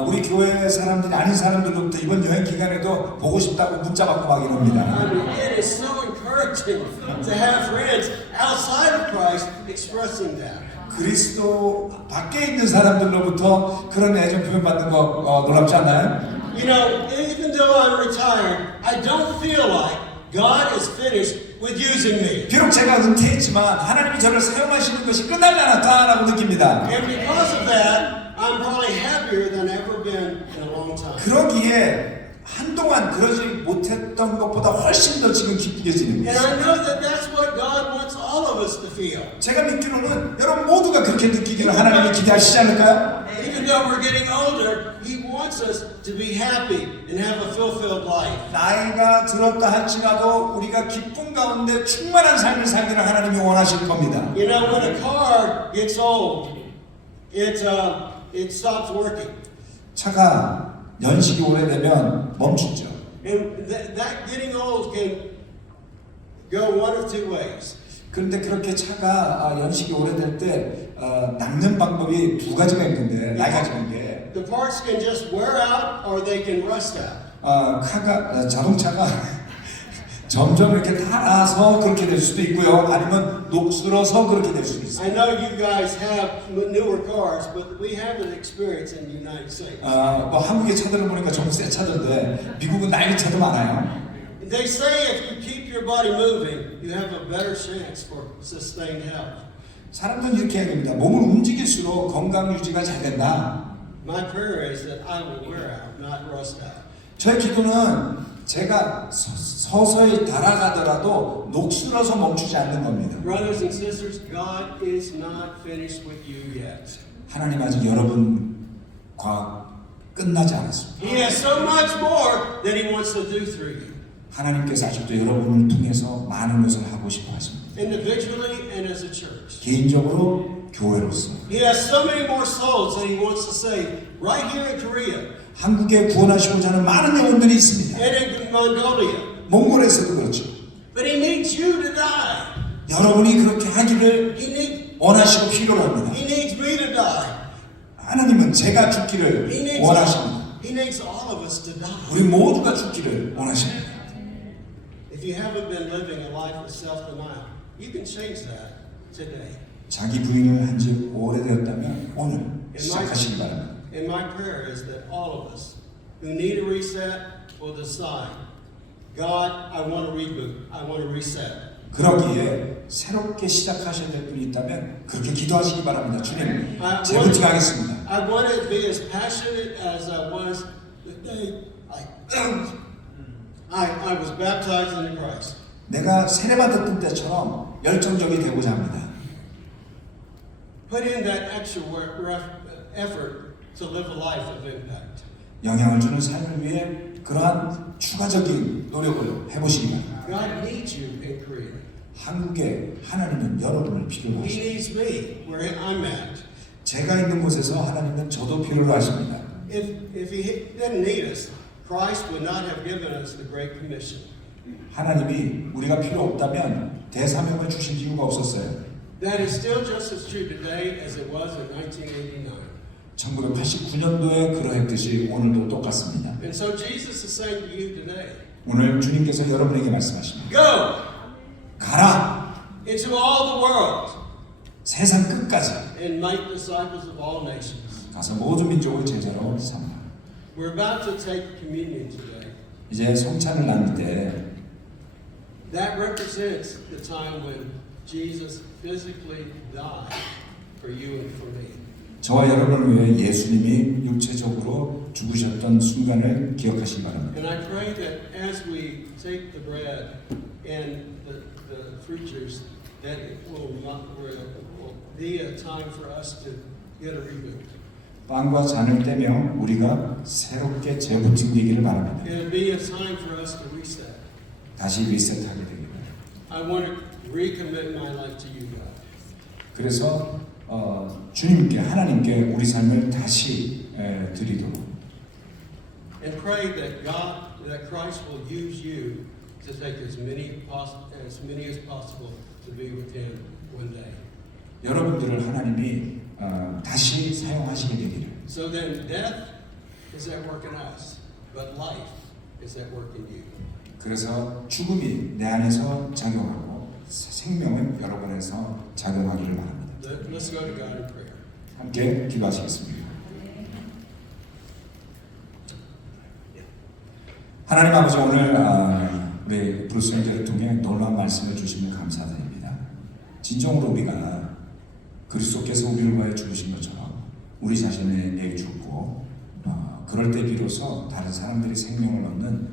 우리 교회 사람들이 아닌 사람들로부터 이번 여행 기간에도 보고 싶다고 문자 받고 막 이럽니다. I mean, it is so encouraging to have friends outside of Christ expressing that. 그리스도 밖에 있는 사람들로부터 그런 애정 표현 받는 거 놀랍지 않나요? You know, even though I'm retired, I don't feel like God is finished with using me. 비록 제가 은퇴했지만 하나님이 저를 사용하시는 것이 끝나지 않았다라고 느낍니다. And because of that, I'm probably happier than I've ever been in a long time. 그러기에 한동안 그러지 못했던 것보다 훨씬 더 지금 기쁘게 지는 And 거예요. I know that that's what God wants all of us to feel. 제가 믿기로는 여러분 모두가 그렇게 느끼기를 하나님이 기대하시지 않을까요? Even though we're getting older, He wants us to be happy and have a fulfilled life. 나이가 들었다 할지라도 우리가 기쁨 가운데 충만한 삶을 살기를 하나님이 원하실 겁니다. You know, when a car gets old, it stops working. 차가 연식이 오래되면 멈추죠. And that getting old can go one of two ways. 그런데 그렇게 차가 연식이 오래될 때 낚는 방법이 두 가지가 있는데 나이가 지는 게 The parts can just wear out or they can rust out. 자동차가 점점 이렇게 닳아서 그렇게 될 수도 있고요. 아니면 녹슬어서 그렇게 될 수도 있어요. I know you guys have newer cars, but we haven't experienced in the United States. 뭐 한국의 차들을 보니까 좀 새 차던데 미국은 나이 차도 많아요. They say if you keep your body moving, you have a better chance for sustained health. 사람들은 이렇게 얘기합니다. 몸을 움직일수록 건강 유지가 잘 된다. My prayer is that I will wear out, not rust out. 저의 기도는 제가 서서히 달아가더라도 녹슬어서 멈추지 않는 겁니다. Brothers and sisters, God is not finished with you yet. 하나님 아직 여러분과 끝나지 않았습니다. He has so much more that He wants to do through you. 하나님께서 아직도 여러분을 통해서 많은 것을 하고 싶어 하십니다. Individually and as a church. 개인적으로 교회로서 He has so many more souls that He wants to save right here in Korea 한국에 구원하시고자 하는 많은 영혼들이 있습니다. and in Mongolia. 몽골에서도 그렇죠. But He needs you to die. 여러분이 그렇게 하기를 He 원하시고 필요로 합니다. needs me to die. 하나님은 제가 He 죽기를 needs 원하십니다. He needs all of us to die. 우리 모두가 죽기를 원하십니다. If you haven't been living a life of self-denial, you can change that today. 자기 부인을 한 지 오래되었다면 오늘 시작하시기 바랍니다. And my prayer is that all of us who need a reset will decide, God, I want to reboot. I want to reset. 그러기에 새롭게 시작하셔야 될 분이 있다면 그렇게 기도하시기 바랍니다. 주님, I 재부팅하겠습니다. want to be as passionate as I was the day I was baptized into Christ. 내가 세례받았던 때처럼 열정적이 되고자 합니다. Put in that extra effort to live a life of impact. 영향을 주는 삶을 위해 그러한 추가적인 노력을 해보시기 바랍니다. God needs you in Korea. 한국에 하나님은 여러분을 필요로 He 하십니다. needs me where I'm at. 제가 있는 곳에서 하나님은 저도 필요로 하십니다. If He didn't need us, Christ would not have given us the Great Commission. 하나님이 우리가 필요 없다면 대사명을 주신 이유가 없었어요. That is still just as true today as it was in 1989. 1989년도에 그러했듯이 오늘도 똑같습니다. And so Jesus is saying to you today, 오늘 주님께서 여러분에게 말씀하십니다. go 가라! into all the world 세상 끝까지 and make disciples of all nations. 가서 모든 민족을 제자로 삼아. We're about to take communion today. 이제 성찬을 나눌 때 That represents the time when Jesus physically died for you and for me. 저와 여러분을 위해 예수님이 육체적으로 죽으셨던 순간을 기억하시기 바랍니다. And I pray that as we take the bread and the fruit juice, that it will be a time for us to get a reboot. 빵과 잔을 떼며 우리가 새롭게 재부팅되기를 바랍니다. It'll be a time for us to reset. 다시 리셋하게 되기를. I want to recommit my life to you, God. 그래서 주님께 하나님께 우리 삶을 다시 드리도록 And pray that that Christ will use you to take as many as possible to be with Him one day. 여러분들을 하나님이 다시 사용하시게 되기를. So then, death is at work in us, but life is at work in you. 그래서 죽음이 내 안에서 작용하고 생명은 여러분에서 작용하기를 바랍니다. Let's go to God in prayer. 함께 기도하시겠습니다. 하나님 아버지, 오늘 우리 브루스 형제를 통해 놀라운 말씀을 주시면 감사드립니다. 진정으로 우리가 그리스도께서 우리를 위하여 죽으신 것처럼 우리 자신을 내게 죽고 그럴 때 비로소 다른 사람들이 생명을 얻는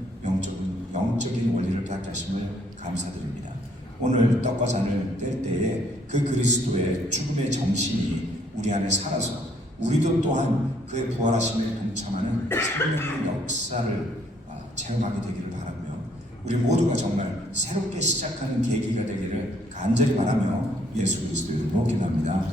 영적인 원리를 깨닫게 하심을 감사드립니다. 오늘 떡과 잔을 뗄 때에 그 그리스도의 죽음의 정신이 우리 안에 살아서 우리도 또한 그의 부활하심에 동참하는 생명의 역사를 체험하게 되기를 바라며 우리 모두가 정말 새롭게 시작하는 계기가 되기를 간절히 바라며 예수 그리스도의 이름으로 기도합니다.